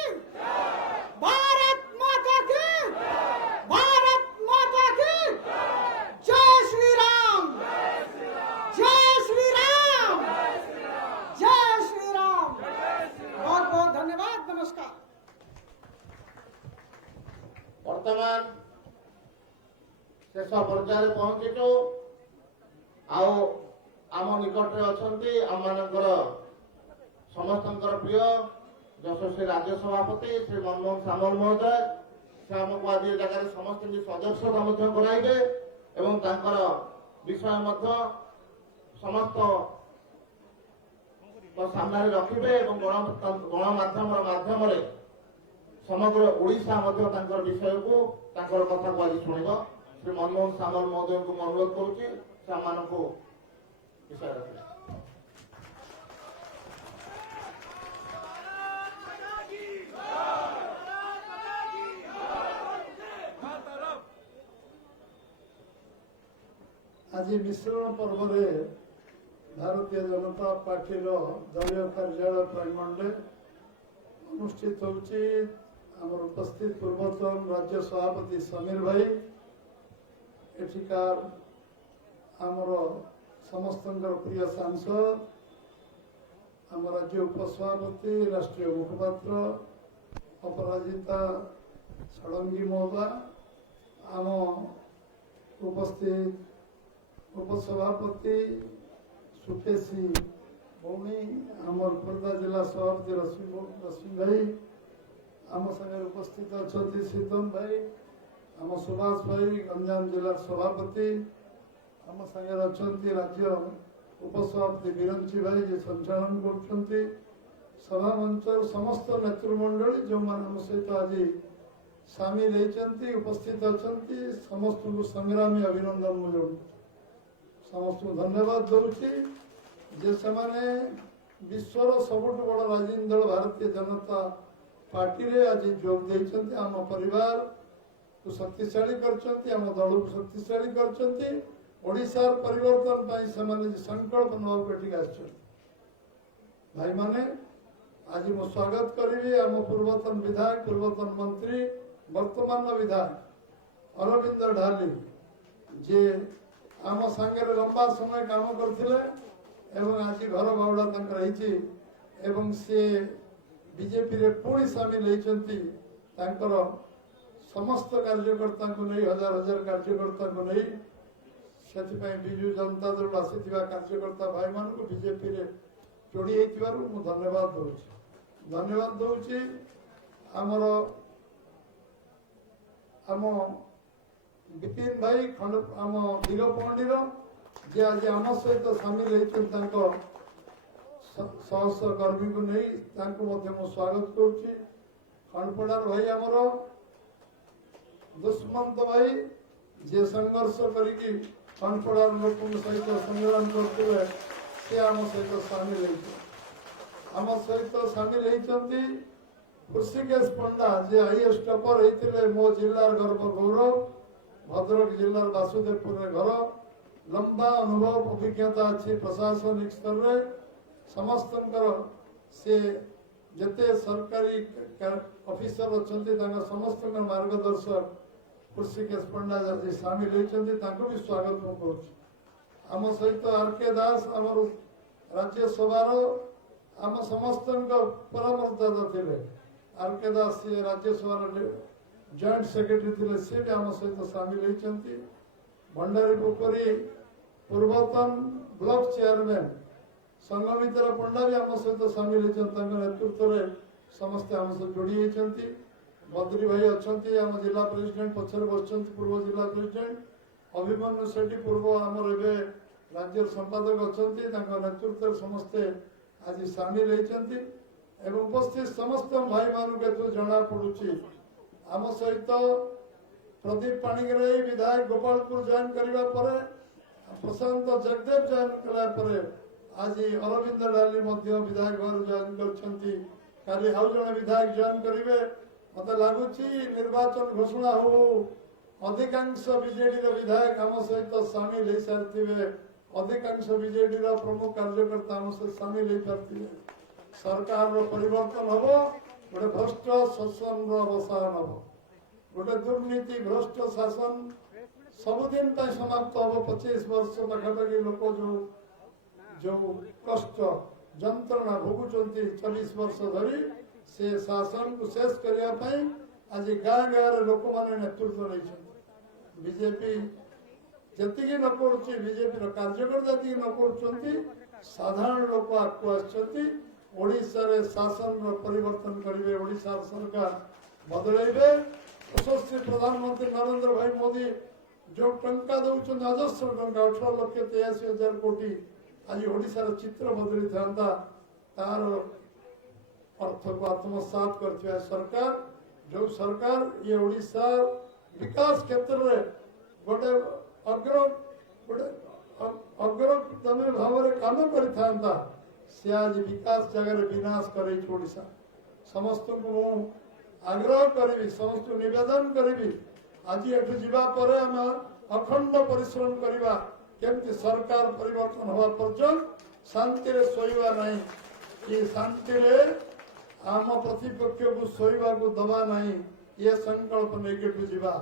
भारत माता की भारत माता की जय श्री राम जय श्री राम जय श्री राम बहुत बहुत धन्यवाद नमस्कार वर्तमान शेष पर्याय पहुंचीचु आम निकट अच्छा आम मानकर समस्त प्रिय यशस्वी राज्य सभापति श्री मनमोहन सामल महोदय से आमको आज जगह समस्त सदस्यता कराइबे एवं तांकर विषय समस्त सामने रखिबे एवं गणमाध्यम माध्यम समग्र ओडिशा विषय को कथा को आज शुणिब श्री मनमोहन सामल महोदय को अनुरोध करुच्ची से विषय रखिबे आज मिश्रण पर्व भारतीय जनता पार्टी दलीय कार्यालय प्रांगण अनुष्ठित होमर उपस्थित पूर्वतन राज्य सभापति समीर भाई एठिकार आमर समस्त प्रिय सांसद आम राज्य उपसभापति राष्ट्रीय मुखपात्र अपराजिता षडंगी महोदय आम उपस्थित उपसभापति सुकेशी भौणी आमर खोर्धा जिला सभापति रश्मि भाई आम संगे उपस्थित अच्छा सीतम भाई आम सुभाष भाई गंजाम जिला सभापति आम संगे अच्छा राज्य उपसभापति बिरंची भाई जे संचालन कर सभा मंच समस्त नेतृमंडली जो मान सहित आज सामिल होती उपस्थित अच्छा समस्त को संग्रामी अभिनंदन मुझे समस्त धन्यवाद दूसरी जे से विश्वर सबुठ बड़ राजनीतिक दल भारतीय जनता पार्टी रे आज जोग देइछन्ति आम परिवार को शक्तिशाली करछन्ति आम दल को शक्तिशाली करछन्ति ओडिशार परिवर्तन पाई समान संकल्प नवा पेटी आछन भाई माने आज मो स्वागत करिवे आम पूर्वतन विधायक पूर्वतन मंत्री वर्तमान विधायक अरविंद ढाली जे आम सांगे लंबा समय काम करथिले एवं आज घर बाउडा तंकर रहिछि एवं से बीजेपी रे पुणी सामिल होइछन्ति तांकर समस्त कार्यकर्ता को नहीं हजार हजार कार्यकर्ता को नहीं सेतिपय बिजू जनता दल आसीथिबा कार्यकर्ता भाई मान को बीजेपी रे जोड़ी हेतिबारु मु धन्यवाद दउछि हमर आम विपिन भाई खंड आम दिगपंडीर जे आज आम सहित सामिल होती सहस्रकर्मी को नहीं स्वागत करुच्ची खंडपड़ार भाई आमर दुष्मंत भाई जे संघर्ष करके खंडपड़ार लोक सहित संग्राम करते से आम सहित सामिल होती ऋषिकेश पंडा जे हाईएस्ट टॉपर होते मो जिलार गर्व गौरव भद्रक जिलार वासुदेवपुर घर लंबा अनुभव अभिज्ञता अच्छी प्रशासनिक स्तर में समस्त से जते सरकारी ऑफिसर अच्छा समस्त मार्गदर्शक ऋषिकेश पंडा जी सामिल होती भी स्वागत करुम सहित आर के दास आम राज्यसभार आम समस्त परामर्शदाता थे आर के दास राज्यसभा जॉइंट सेक्रेटरी थे सी भी आम सहित सामिल होती भंडारी पोखरी पूर्वतन ब्लॉक चेयरमैन संगमित्र पंडा भी आम सहित सामिल होती नेतृत्व में समस्ते आम सहित जोड़ी होती बद्री भाई अच्छा आम जिला प्रेसिडेंट पचर बस पूर्व जिला प्रेसिडेंट अभिमन्यु सेठी पूर्व आमर एवं राज्य संपादक अच्छा नेतृत्व समस्ते आज सामिल होती उपस्थित समस्त भाई मान जना पड़ुची आम सहित प्रदीप पाणिग्राही विधायक गोपालपुर जॉइन करने पर प्रशांत जगदेव जॉइन कला आज अरविंद डाली विधायक भाव जॉइन कर आउ जन विधायक जॉइन करेंगे मत लगुच निर्वाचन घोषणा हो अधिकांश बीजेडी विधायक आम सहित सामिल हो सारी अधिकांश बीजेडी प्रमुख कार्यकर्ता आम सहित सामिल हो पारे सरकार परिवर्तन हम गोटे भ्रष्ट शासन अवसान हम गोटे दुर्नीति भ्रष्ट शासन सबुदिन समाप्त हम 25 वर्ष पाखापाखि लोक जो कष्ट जंत्रणा भोगुंट 40 वर्ष धरी से शासन को शेष करने आज गाँ गाँव लोक मैंने नेतृत्व नहीं बीजेपी जी न कर बीजेपी कार्यकर्ता जी न कर साधारण लोक आगे आसर शासन परिवर्तन करेंगे ओडिशा सरकार बदलेबे यशस्वी प्रधानमंत्री नरेंद्र भाई मोदी जो टंका दौरान अजस्र टंका 18,83,000 कोटी आज ओडिशार चित्र बदली था तार अर्थ को आत्मसात कर सरकार जो सरकार ये ओडिशा विकास क्षेत्र में गोटे अग्रतम भाव में काम करता सी आज विकास जगह विनाश करा समस्त को आग्रह करी समस्त निवेदन करी आज एठू जावापर आम अखंड परिश्रम करवा केमती सरकार परिवर्तन हवा पर्यंत शांति शोवा नहीं ये शांति आम प्रतिपक्ष को शोवा को दबा नहीं ये संकल्प नहीं जा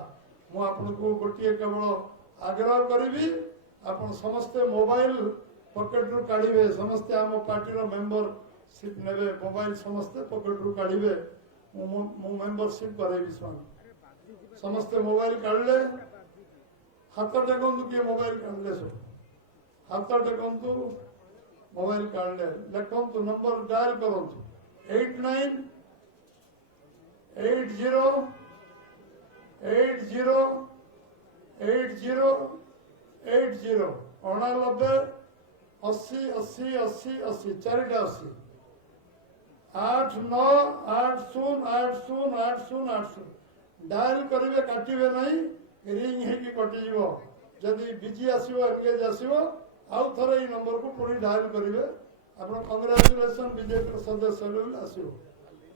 मुझे गोटे केवल आग्रह करी आप समस्ते मोबाइल पॉकेट रू काढ़े समस्ते आम पार्टी मेंबरशिप ने मोबाइल समस्ते पॉकेट रू काढ़े मु मेंबरशिप करेबी समस्ते मोबाइल काढ़ले हाथ टेकु किए मोबाइल काढ़ले सब हाथ टेकु मोबाइल काढ़ले लिखु नंबर डायल करूँ 8980808080 89 80 80 80 चारिटा 80 89808080 डायल करेंगे काटे नहीं रिंग होगी कटिज जदि बिजी आसो एंगेज आसो आउ थे ये नंबर को पुणी डायल करेंगे आप कंग्राचुलेसन बीजेपी सदस्य आसो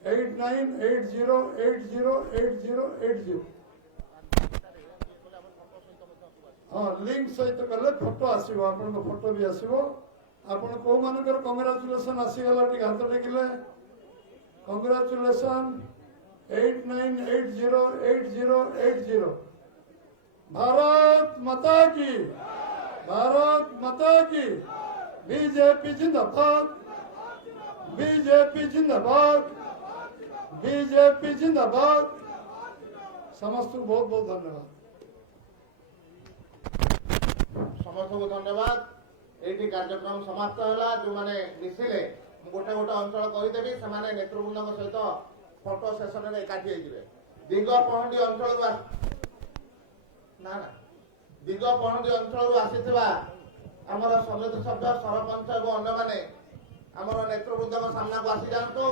8980808080 हाँ लिंक सहित कले फोटो आसो आप फोटो भी आसो आप कौ मानकर कंग्राचुलेसन आसीगला हाथ टेकिले कंग्राचुलेसन 89808080 भारत माता की बीजेपी जिंदाबाद बीजेपी जिंदाबाद बीजेपी जिंदाबाद समस्त को बहुत बहुत धन्यवाद समस्त को धन्यवाद ये कार्यक्रम समाप्त है जो मैंने मिसिले गोटे गोटे अंचल करदेवी से नेतृवृंद सहित फोटो सेसन में एकाठी होते दिगपहंडी अंचल दिगपहंडी अंचल आसीथिबा आमर समिति सभ्य सरपंच और अन्य माने आमर नेतृवृंद सामना को आसी जातु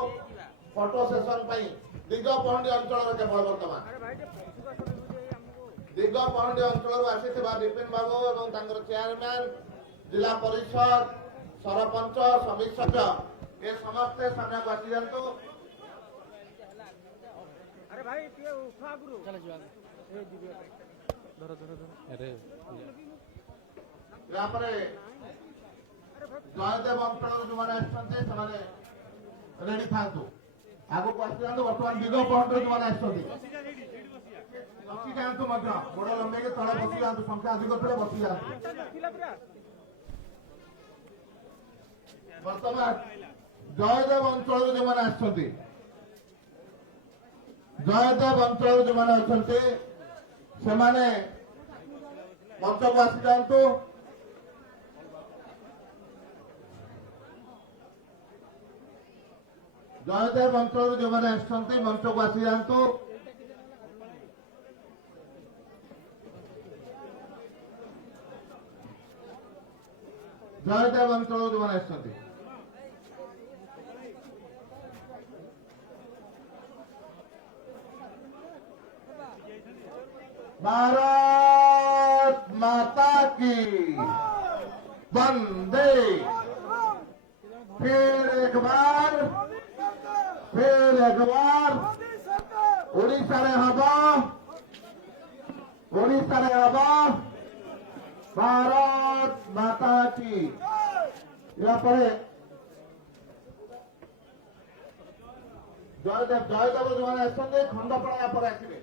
फोटो सेसन दिगपहंडी अंचल केवल बर्तमान दिगपहंडी अंचल आसीथिबा विपिन बाबू और चेयरमैन जिला परिषद सरपंच समिति सभ्य ये समस्ते सामना को आसी जातु अरे भाई उठा चलो अरे जयदेव अंचल जो मैंने रेडी था आगे को आसी जातु बर्तमान दिगपहंडी जो मैंने बसी जातु गोड़ लंबे के तले बसी जातु संख्या अधिक थे बसी जातु बर्तमान जयदेव अंचल जो मैंने ଜୟଦେବ ଅଞ୍ଚଳରେ ଯେଉଁମାନେ ଅଛନ୍ତି ସେମାନେ ମଞ୍ଚକୁ ଆସିଯାଆନ୍ତୁ। ଜୟଦେବ ଅଞ୍ଚଳରୁ ଯେଉଁମାନେ ଆସିଛନ୍ତି ମଞ୍ଚକୁ ଆସିଯାଆନ୍ତୁ। ଜୟଦେବ ଅଞ୍ଚଳରୁ ଯେଉଁମାନେ ଆସିଛନ୍ତି भारत माता की वंदे। फिर एक बार ओडिशा रे हब भारत माता की। या परे जयदेव जो मैंने आसते खंडपड़ा या पर आसवे।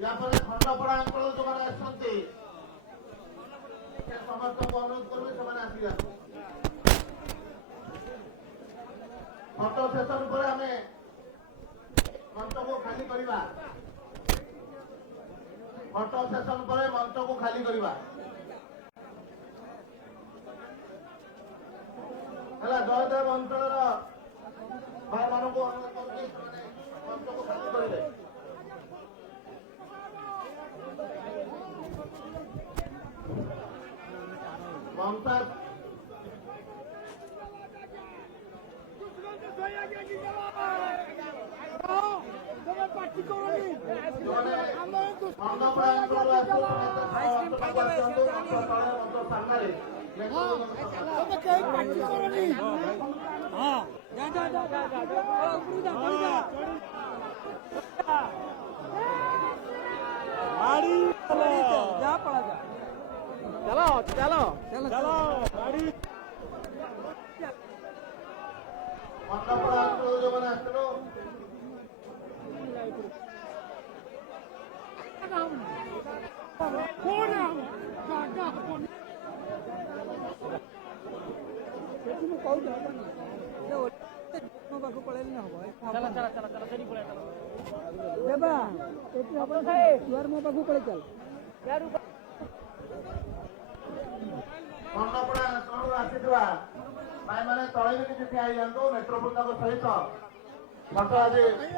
यापर खंडपड़ा अंचल जो मैंने आसते समस्त को अनुरोध करेंगे से आसी जाते। फटो सेशन पर आम मंच को खाली करवा। फटो सेशन पर मंच को खाली करवा। जयदेव अंचल भाई मान को अनुरोध करके मंच को खाली करेंगे। ममता चलो गाड़ी खंडपड़ा अंचल जो मैंने आसलो खंडपड़ा अंचल आसीथिबा भाई माने तळे भी किसी ठिया जातु मेट्रोपोलिटन सहित फटो आज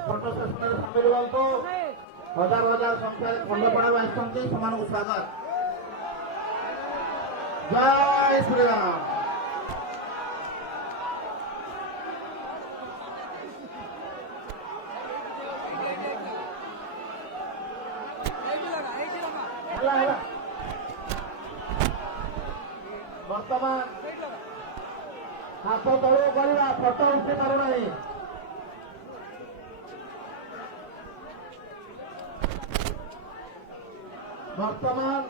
फटो सेशन में सामिल हुआ। हजार हजार संख्या खंडपड़ा आसते स्वागत। जय श्री राम। वर्तमान हाथ तलू करवा फटो उठे पारना। वर्तमान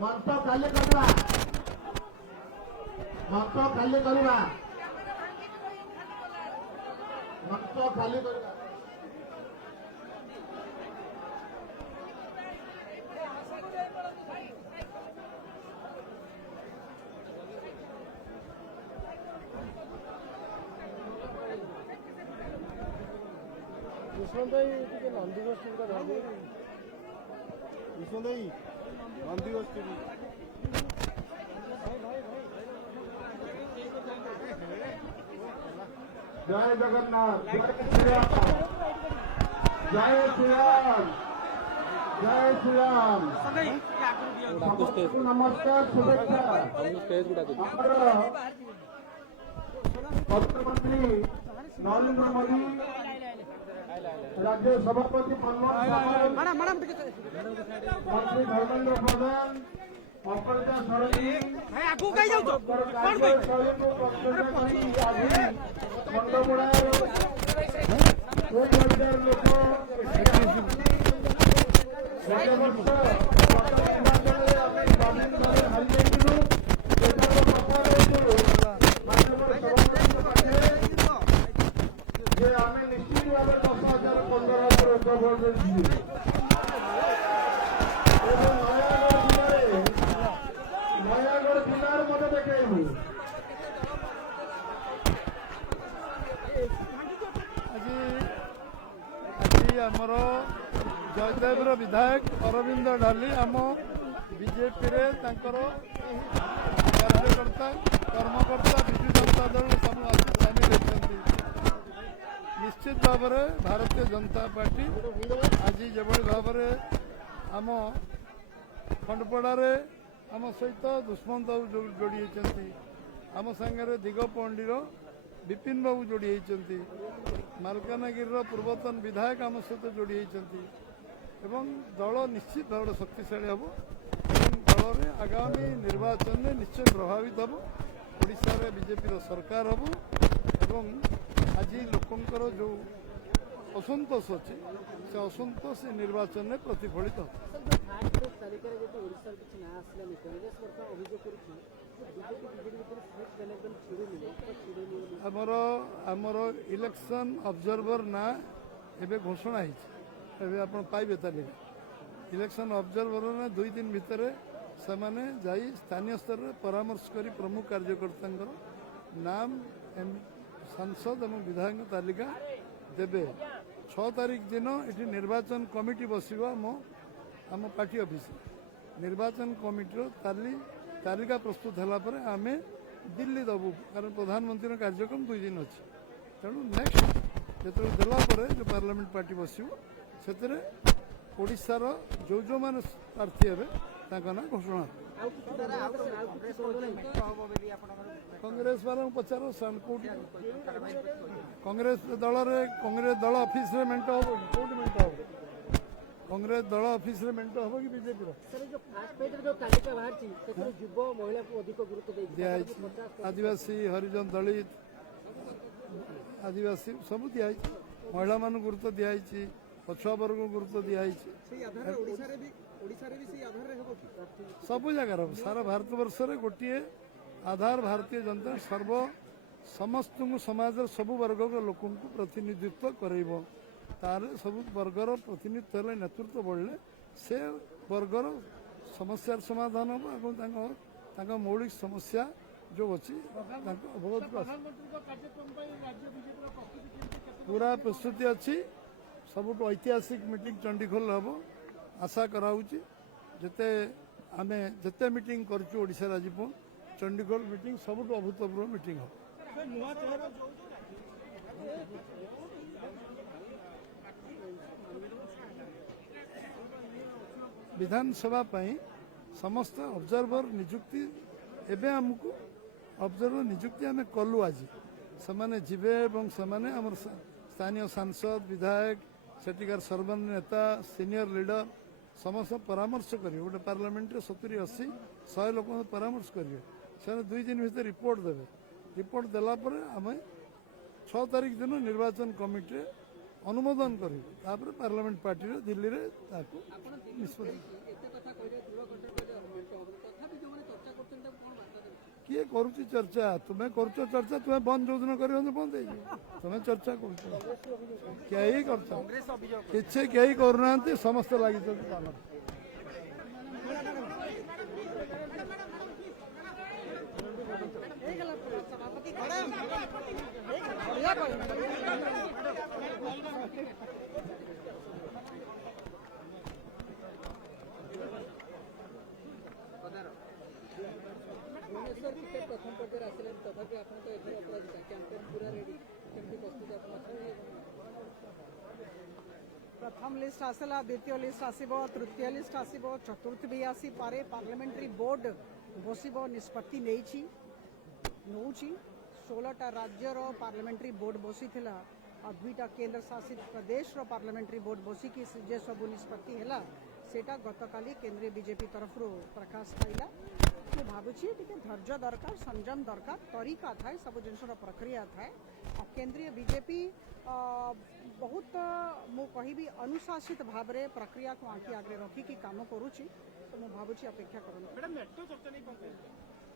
मंच खाली करवा। मंच खाली करवा। मंच खाली करवा। जय जगन्नाथ। जय श्री राम। जय श्री राम। जय श्री राम। नमस्कार शुभेच्छा। प्रधानमंत्री नरेंद्र मोदी राज्य सभापति मंत्री धर्मेंद्र प्रधान ଅପରାଜିତା ଷଡ଼ଙ୍ଗୀ କାର୍ଯ୍ୟ ଶୈଳୀକୁ ପ୍ରଶଂସା କରି ଆଜି ଖଣ୍ଡପଡ଼ାର 2,000 ଲୋକ ଗତ ବର୍ଷ ନିର୍ବାଚନରେ ଆମେ ସ୍ୱାଧୀନ ଭାବେ ହାରିଯାଇଥିଲୁ। ଏଥର କଥା ଦେଇଥିଲୁ ମାନ୍ୟବର ସଭାପତିଙ୍କ ପାଖରେ ଯେ ଆମେ ନିଶ୍ଚିତ ଭାବେ 10,000 15,000 ଉପଭୋଗ କରିଛୁ। ଏବଂ ନୟାଗଡ଼ ଜିଲ୍ଲାରେ ମତେ ଦେଖେଇବୁ। ଆଜି ଆମର ଜୟଦେବର ବିଧାୟକ ଅରବିନ୍ଦ ଢାଲି ଆମ ବିଜେପିରେ ତାଙ୍କର କାର୍ଯ୍ୟକର୍ତ୍ତା କର୍ମକର୍ତ୍ତା ବିଜୁ ଜନତା ଦଳ ସବୁ ଆସି ସାମିଲ ହୋଇଛନ୍ତି। ନିଶ୍ଚିତ ଭାବରେ ଭାରତୀୟ ଜନତା ପାର୍ଟି ଆଜି ଯେଭଳି ଭାବରେ ଆମ ଖଣ୍ଡପଡ଼ାରେ ଆମ ସହିତ ଦୁଷ୍ମନ୍ତ ବାବୁ ଯୋଡ଼ି ହୋଇଛନ୍ତି, ଆମ ସାଙ୍ଗରେ ଦିଗପହଣ୍ଡିର ବିପିନ ବାବୁ ଯୋଡ଼ି ହୋଇଛନ୍ତି, ମାଲକାନଗିରିର ପୂର୍ବତନ ବିଧାୟକ ଆମ ସହିତ ଯୋଡ଼ି ହୋଇଛନ୍ତି ଏବଂ ଦଳ ନିଶ୍ଚିତ ଭାବରେ ଶକ୍ତିଶାଳୀ ହେବ ଏବଂ ଦଳରେ ଆଗାମୀ ନିର୍ବାଚନରେ ନିଶ୍ଚୟ ପ୍ରଭାବିତ ହେବ। ଓଡ଼ିଶାରେ ବିଜେପିର ସରକାର ହେବ ଏବଂ ଆଜି ଲୋକଙ୍କର ଯେଉଁ ଅସନ୍ତୋଷ ଅଛି ସେ ଅସନ୍ତୋଷ ନିର୍ବାଚନରେ ପ୍ରତିଫଳିତ ହେବ। ଆମର ଇଲେକ୍ସନ ଅବଜର୍ଭର ନାଁ ଏବେ ଘୋଷଣା ହେଇଛି, ଏବେ ଆପଣ ପାଇବେ ତାଲିକା। ଇଲେକ୍ସନ ଅବଜର୍ଭର ନା 2 ଦିନ ଭିତରେ ସେମାନେ ଯାଇ ସ୍ଥାନୀୟ ସ୍ତରରେ ପରାମର୍ଶ କରି ପ୍ରମୁଖ କାର୍ଯ୍ୟକର୍ତ୍ତାଙ୍କର ନାମ ସାଂସଦ ଏବଂ ବିଧାୟକ ତାଲିକା ଦେବେ। 6 ତାରିଖ ଦିନ ଏଠି ନିର୍ବାଚନ କମିଟି ବସିବ ଆମ ପାର୍ଟି ଅଫିସରେ। ନିର୍ବାଚନ କମିଟିର ତାଲିକା ପ୍ରସ୍ତୁତ ହେଲା ପରେ ଆମେ ଦିଲ୍ଲୀ ଦେବୁ, କାରଣ ପ୍ରଧାନମନ୍ତ୍ରୀଙ୍କ କାର୍ଯ୍ୟକ୍ରମ 2 ଦିନ ଅଛି। ତେଣୁ ନେକ୍ସଟ ଯେତେବେଳେ ଦେଲା ପରେ ଯେଉଁ ପାର୍ଲାମେଣ୍ଟ ପାର୍ଟି ବସିବ ସେଥିରେ ଓଡ଼ିଶାର ଯେଉଁମାନେ ପ୍ରାର୍ଥୀ ହେବେ ତାଙ୍କ ନାଁ ଘୋଷଣା ହେବ। କଂଗ୍ରେସ ବାଲାଙ୍କୁ ପଚାର କୋଉଠି କଂଗ୍ରେସ ଦଳ ଅଫିସରେ ମେଣ୍ଟ ହେବ କି କୋଉଠି ମେଣ୍ଟ ହେବ? କଂଗ୍ରେସ ଦଳ ଅଫିସରେ ମେଣ୍ଟ ହେବ କି ବିଜେପିର? ଦିଆହେଇଛି ଆଦିବାସୀ, ହରିଜନ, ଦଳିତ, ଆଦିବାସୀ ସବୁ ଦିଆହେଇଛି। ମହିଳାମାନଙ୍କୁ ଗୁରୁତ୍ୱ ଦିଆହେଇଛି, ପଛୁଆ ବର୍ଗକୁ ଗୁରୁତ୍ୱ ଦିଆହେଇଛି। ସବୁ ଜାଗାରେ ହେବ। ସାରା ଭାରତବର୍ଷରେ ଗୋଟିଏ ଆଧାର ଭାରତୀୟ ଜନତା ସମସ୍ତଙ୍କୁ ସମାଜର ସବୁ ବର୍ଗର ଲୋକଙ୍କୁ ପ୍ରତିନିଧିତ୍ୱ କରାଇବ। ତାହେଲେ ସବୁ ବର୍ଗର ପ୍ରତିନିଧିତ୍ୱ ହେଲେ ନେତୃତ୍ୱ ବଢ଼ିଲେ ସେ ବର୍ଗର ସମସ୍ୟାର ସମାଧାନ ହେବ ଏବଂ ତାଙ୍କ ମୌଳିକ ସମସ୍ୟା ଯେଉଁ ଅଛି ତାଙ୍କ ଅବଗତକୁ ଆସିବ। ପୁରା ପ୍ରସ୍ତୁତି ଅଛି। ସବୁଠୁ ଐତିହାସିକ ମିଟିଂ ଚଣ୍ଡିଖୋଲ ହେବ। ଆଶା କରାହେଉଛି ଆମେ ଯେତେ ମିଟିଂ କରିଛୁ ଓଡ଼ିଶାରେ ଆଜି ଚଣ୍ଡିଖୋଲ ମିଟିଂ ସବୁଠୁ ଅଭୂତପୂର୍ବ ମିଟିଂ ହେବ। ବିଧାନସଭା ପାଇଁ ସମସ୍ତ ଅବଜର୍ଭର ନିଯୁକ୍ତି ଏବେ ଆମକୁ ଅବଜର୍ଭର ନିଯୁକ୍ତି ଆମେ କଲୁ ଆଜି। ସେମାନେ ଯିବେ ଏବଂ ସେମାନେ ଆମର ସ୍ଥାନୀୟ ସାଂସଦ, ବିଧାୟକ, ସେଠିକାର ସର୍ବନିମ୍ନ ନେତା, ସିନିୟର ଲିଡର ସମସ୍ତ ପରାମର୍ଶ କରିବେ। ଗୋଟେ ପାର୍ଲାମେଣ୍ଟରେ 70-80-100 ଲୋକଙ୍କ ପରାମର୍ଶ କରିବେ। ସେମାନେ 2 ଦିନ ଭିତରେ ରିପୋର୍ଟ ଦେବେ। ରିପୋର୍ଟ ଦେଲା ପରେ ଆମେ 6 ତାରିଖ ଦିନ ନିର୍ବାଚନ କମିଟିରେ ଅନୁମୋଦନ କରିବୁ। ତାପରେ ପାର୍ଲାମେଣ୍ଟ ପାର୍ଟିରେ ଦିଲ୍ଲୀରେ ତାକୁ ନିଷ୍ପତ୍ତି। କିଏ କରୁଛି ଚର୍ଚ୍ଚା? ତୁମେ କରୁଛ ଚର୍ଚ୍ଚା, ତୁମେ ବନ୍ଦ ଯୋଉଦିନ କରିବ ବନ୍ଦ ହେଇଯିବ। ତୁମେ ଚର୍ଚ୍ଚା କରୁଛ, କେହି କରୁଛ କିଛି କେହି କରୁନାହାନ୍ତି, ସମସ୍ତେ ଲାଗିଛନ୍ତି କାମ। प्रथम पर्यायर आसिले तथापि आपण तो एथर अपराजिता कैंपेन पूरा रेडी केमती प्रस्तुत आपण प्रथम लिस्ट आसला, द्वितीय लिस्ट आसीबो, तृतीय लिस्ट आसीबो, चतुर्थ भी आसी पारे। पार्लियामेंट्री बोर्ड बसिबो, निष्पत्ति नौची 16टा राज्यर पार्लियामेंट्री बोर्ड बसीथिला। दुईटा केंद्र शासित प्रदेश रो पार्लियामेंट्री बोर्ड बसिकी जे सब निष्पत्ति है सेटा गतकाली केंद्रीय बीजेपी तरफ प्रकाश पाइला मैं भावुची टिके धैर्य दरकार संयम दरकार तरीका थाए सब जिनसर प्रक्रिया थाए और केंद्रीय बीजेपी बहुत मु कहिबी अनुशासित भाव रे प्रक्रिया को आंखि आगे रखिकी काम करुची तो मु भावुची अपेक्षा करूँ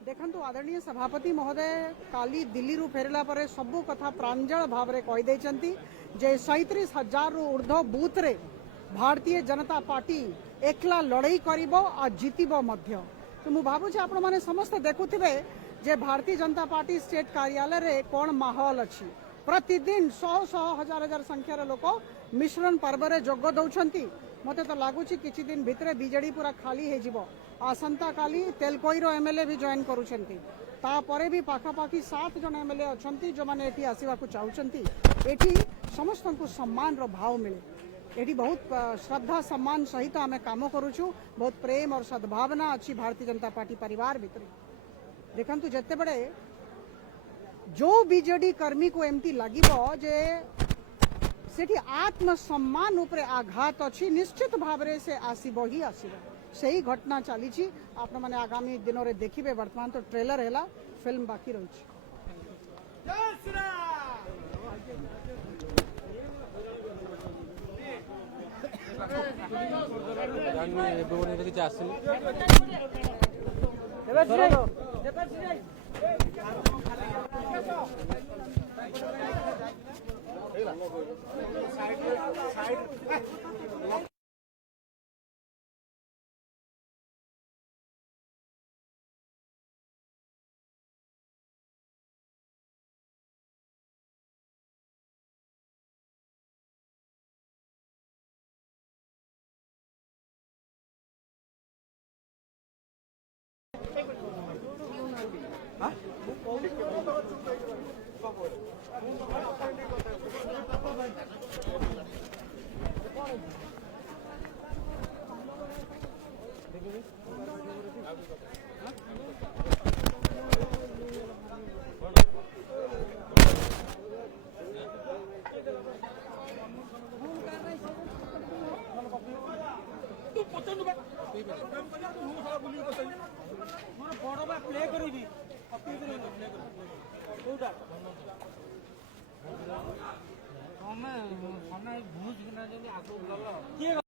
देखंतु आदरणीय सभापति महोदय काली दिल्ली रु फेरला परे सबु कथा प्रांजल भाव रे कहि दैचंती जे 37,000 रु ऊर्ध्व बूथ रे भारतीय जनता पार्टी एकला लड़ाई करिबो आ जीतिबो मध्य तो मु भाबुछि आपण माने समस्त देखुथिबे जे भारतीय जनता पार्टी स्टेट कार्यालय रे कोन माहौल अछि प्रतिदिन 100 हजार हजार संख्यार लोक मिश्रण पर्व रे जोग दउछंती मते तो लागुछि किछि दिन भितरे बीजेडी पूरा खाली हे जिवो आसंता काली तेलकोईर एमएलए भी जॉइन करूछंती तापरे भी पाखापाखी 7 जन एमएलए अछंती जो माने एठी आसीबा को चाहुछंती एठी समस्त को सम्मान रो भाव मिले एठी बहुत श्रद्धा सम्मान सहित आमे काम करूछु बहुत प्रेम और सद्भावना अच्छी भारतीय जनता पार्टी परिवार भितर देखंतु जत्ते बड़े जो बीजेडी कर्मी को एमती लागिबो जे सेठी आत्मसम्मान उपरे आघात अच्छी निश्चित भाव से आसीबो ही आसीबो सही घटना चली आपण माने आगामी दिन में देखिए वर्तमान तो ट्रेलर है फिल्म बाकी रही प्ले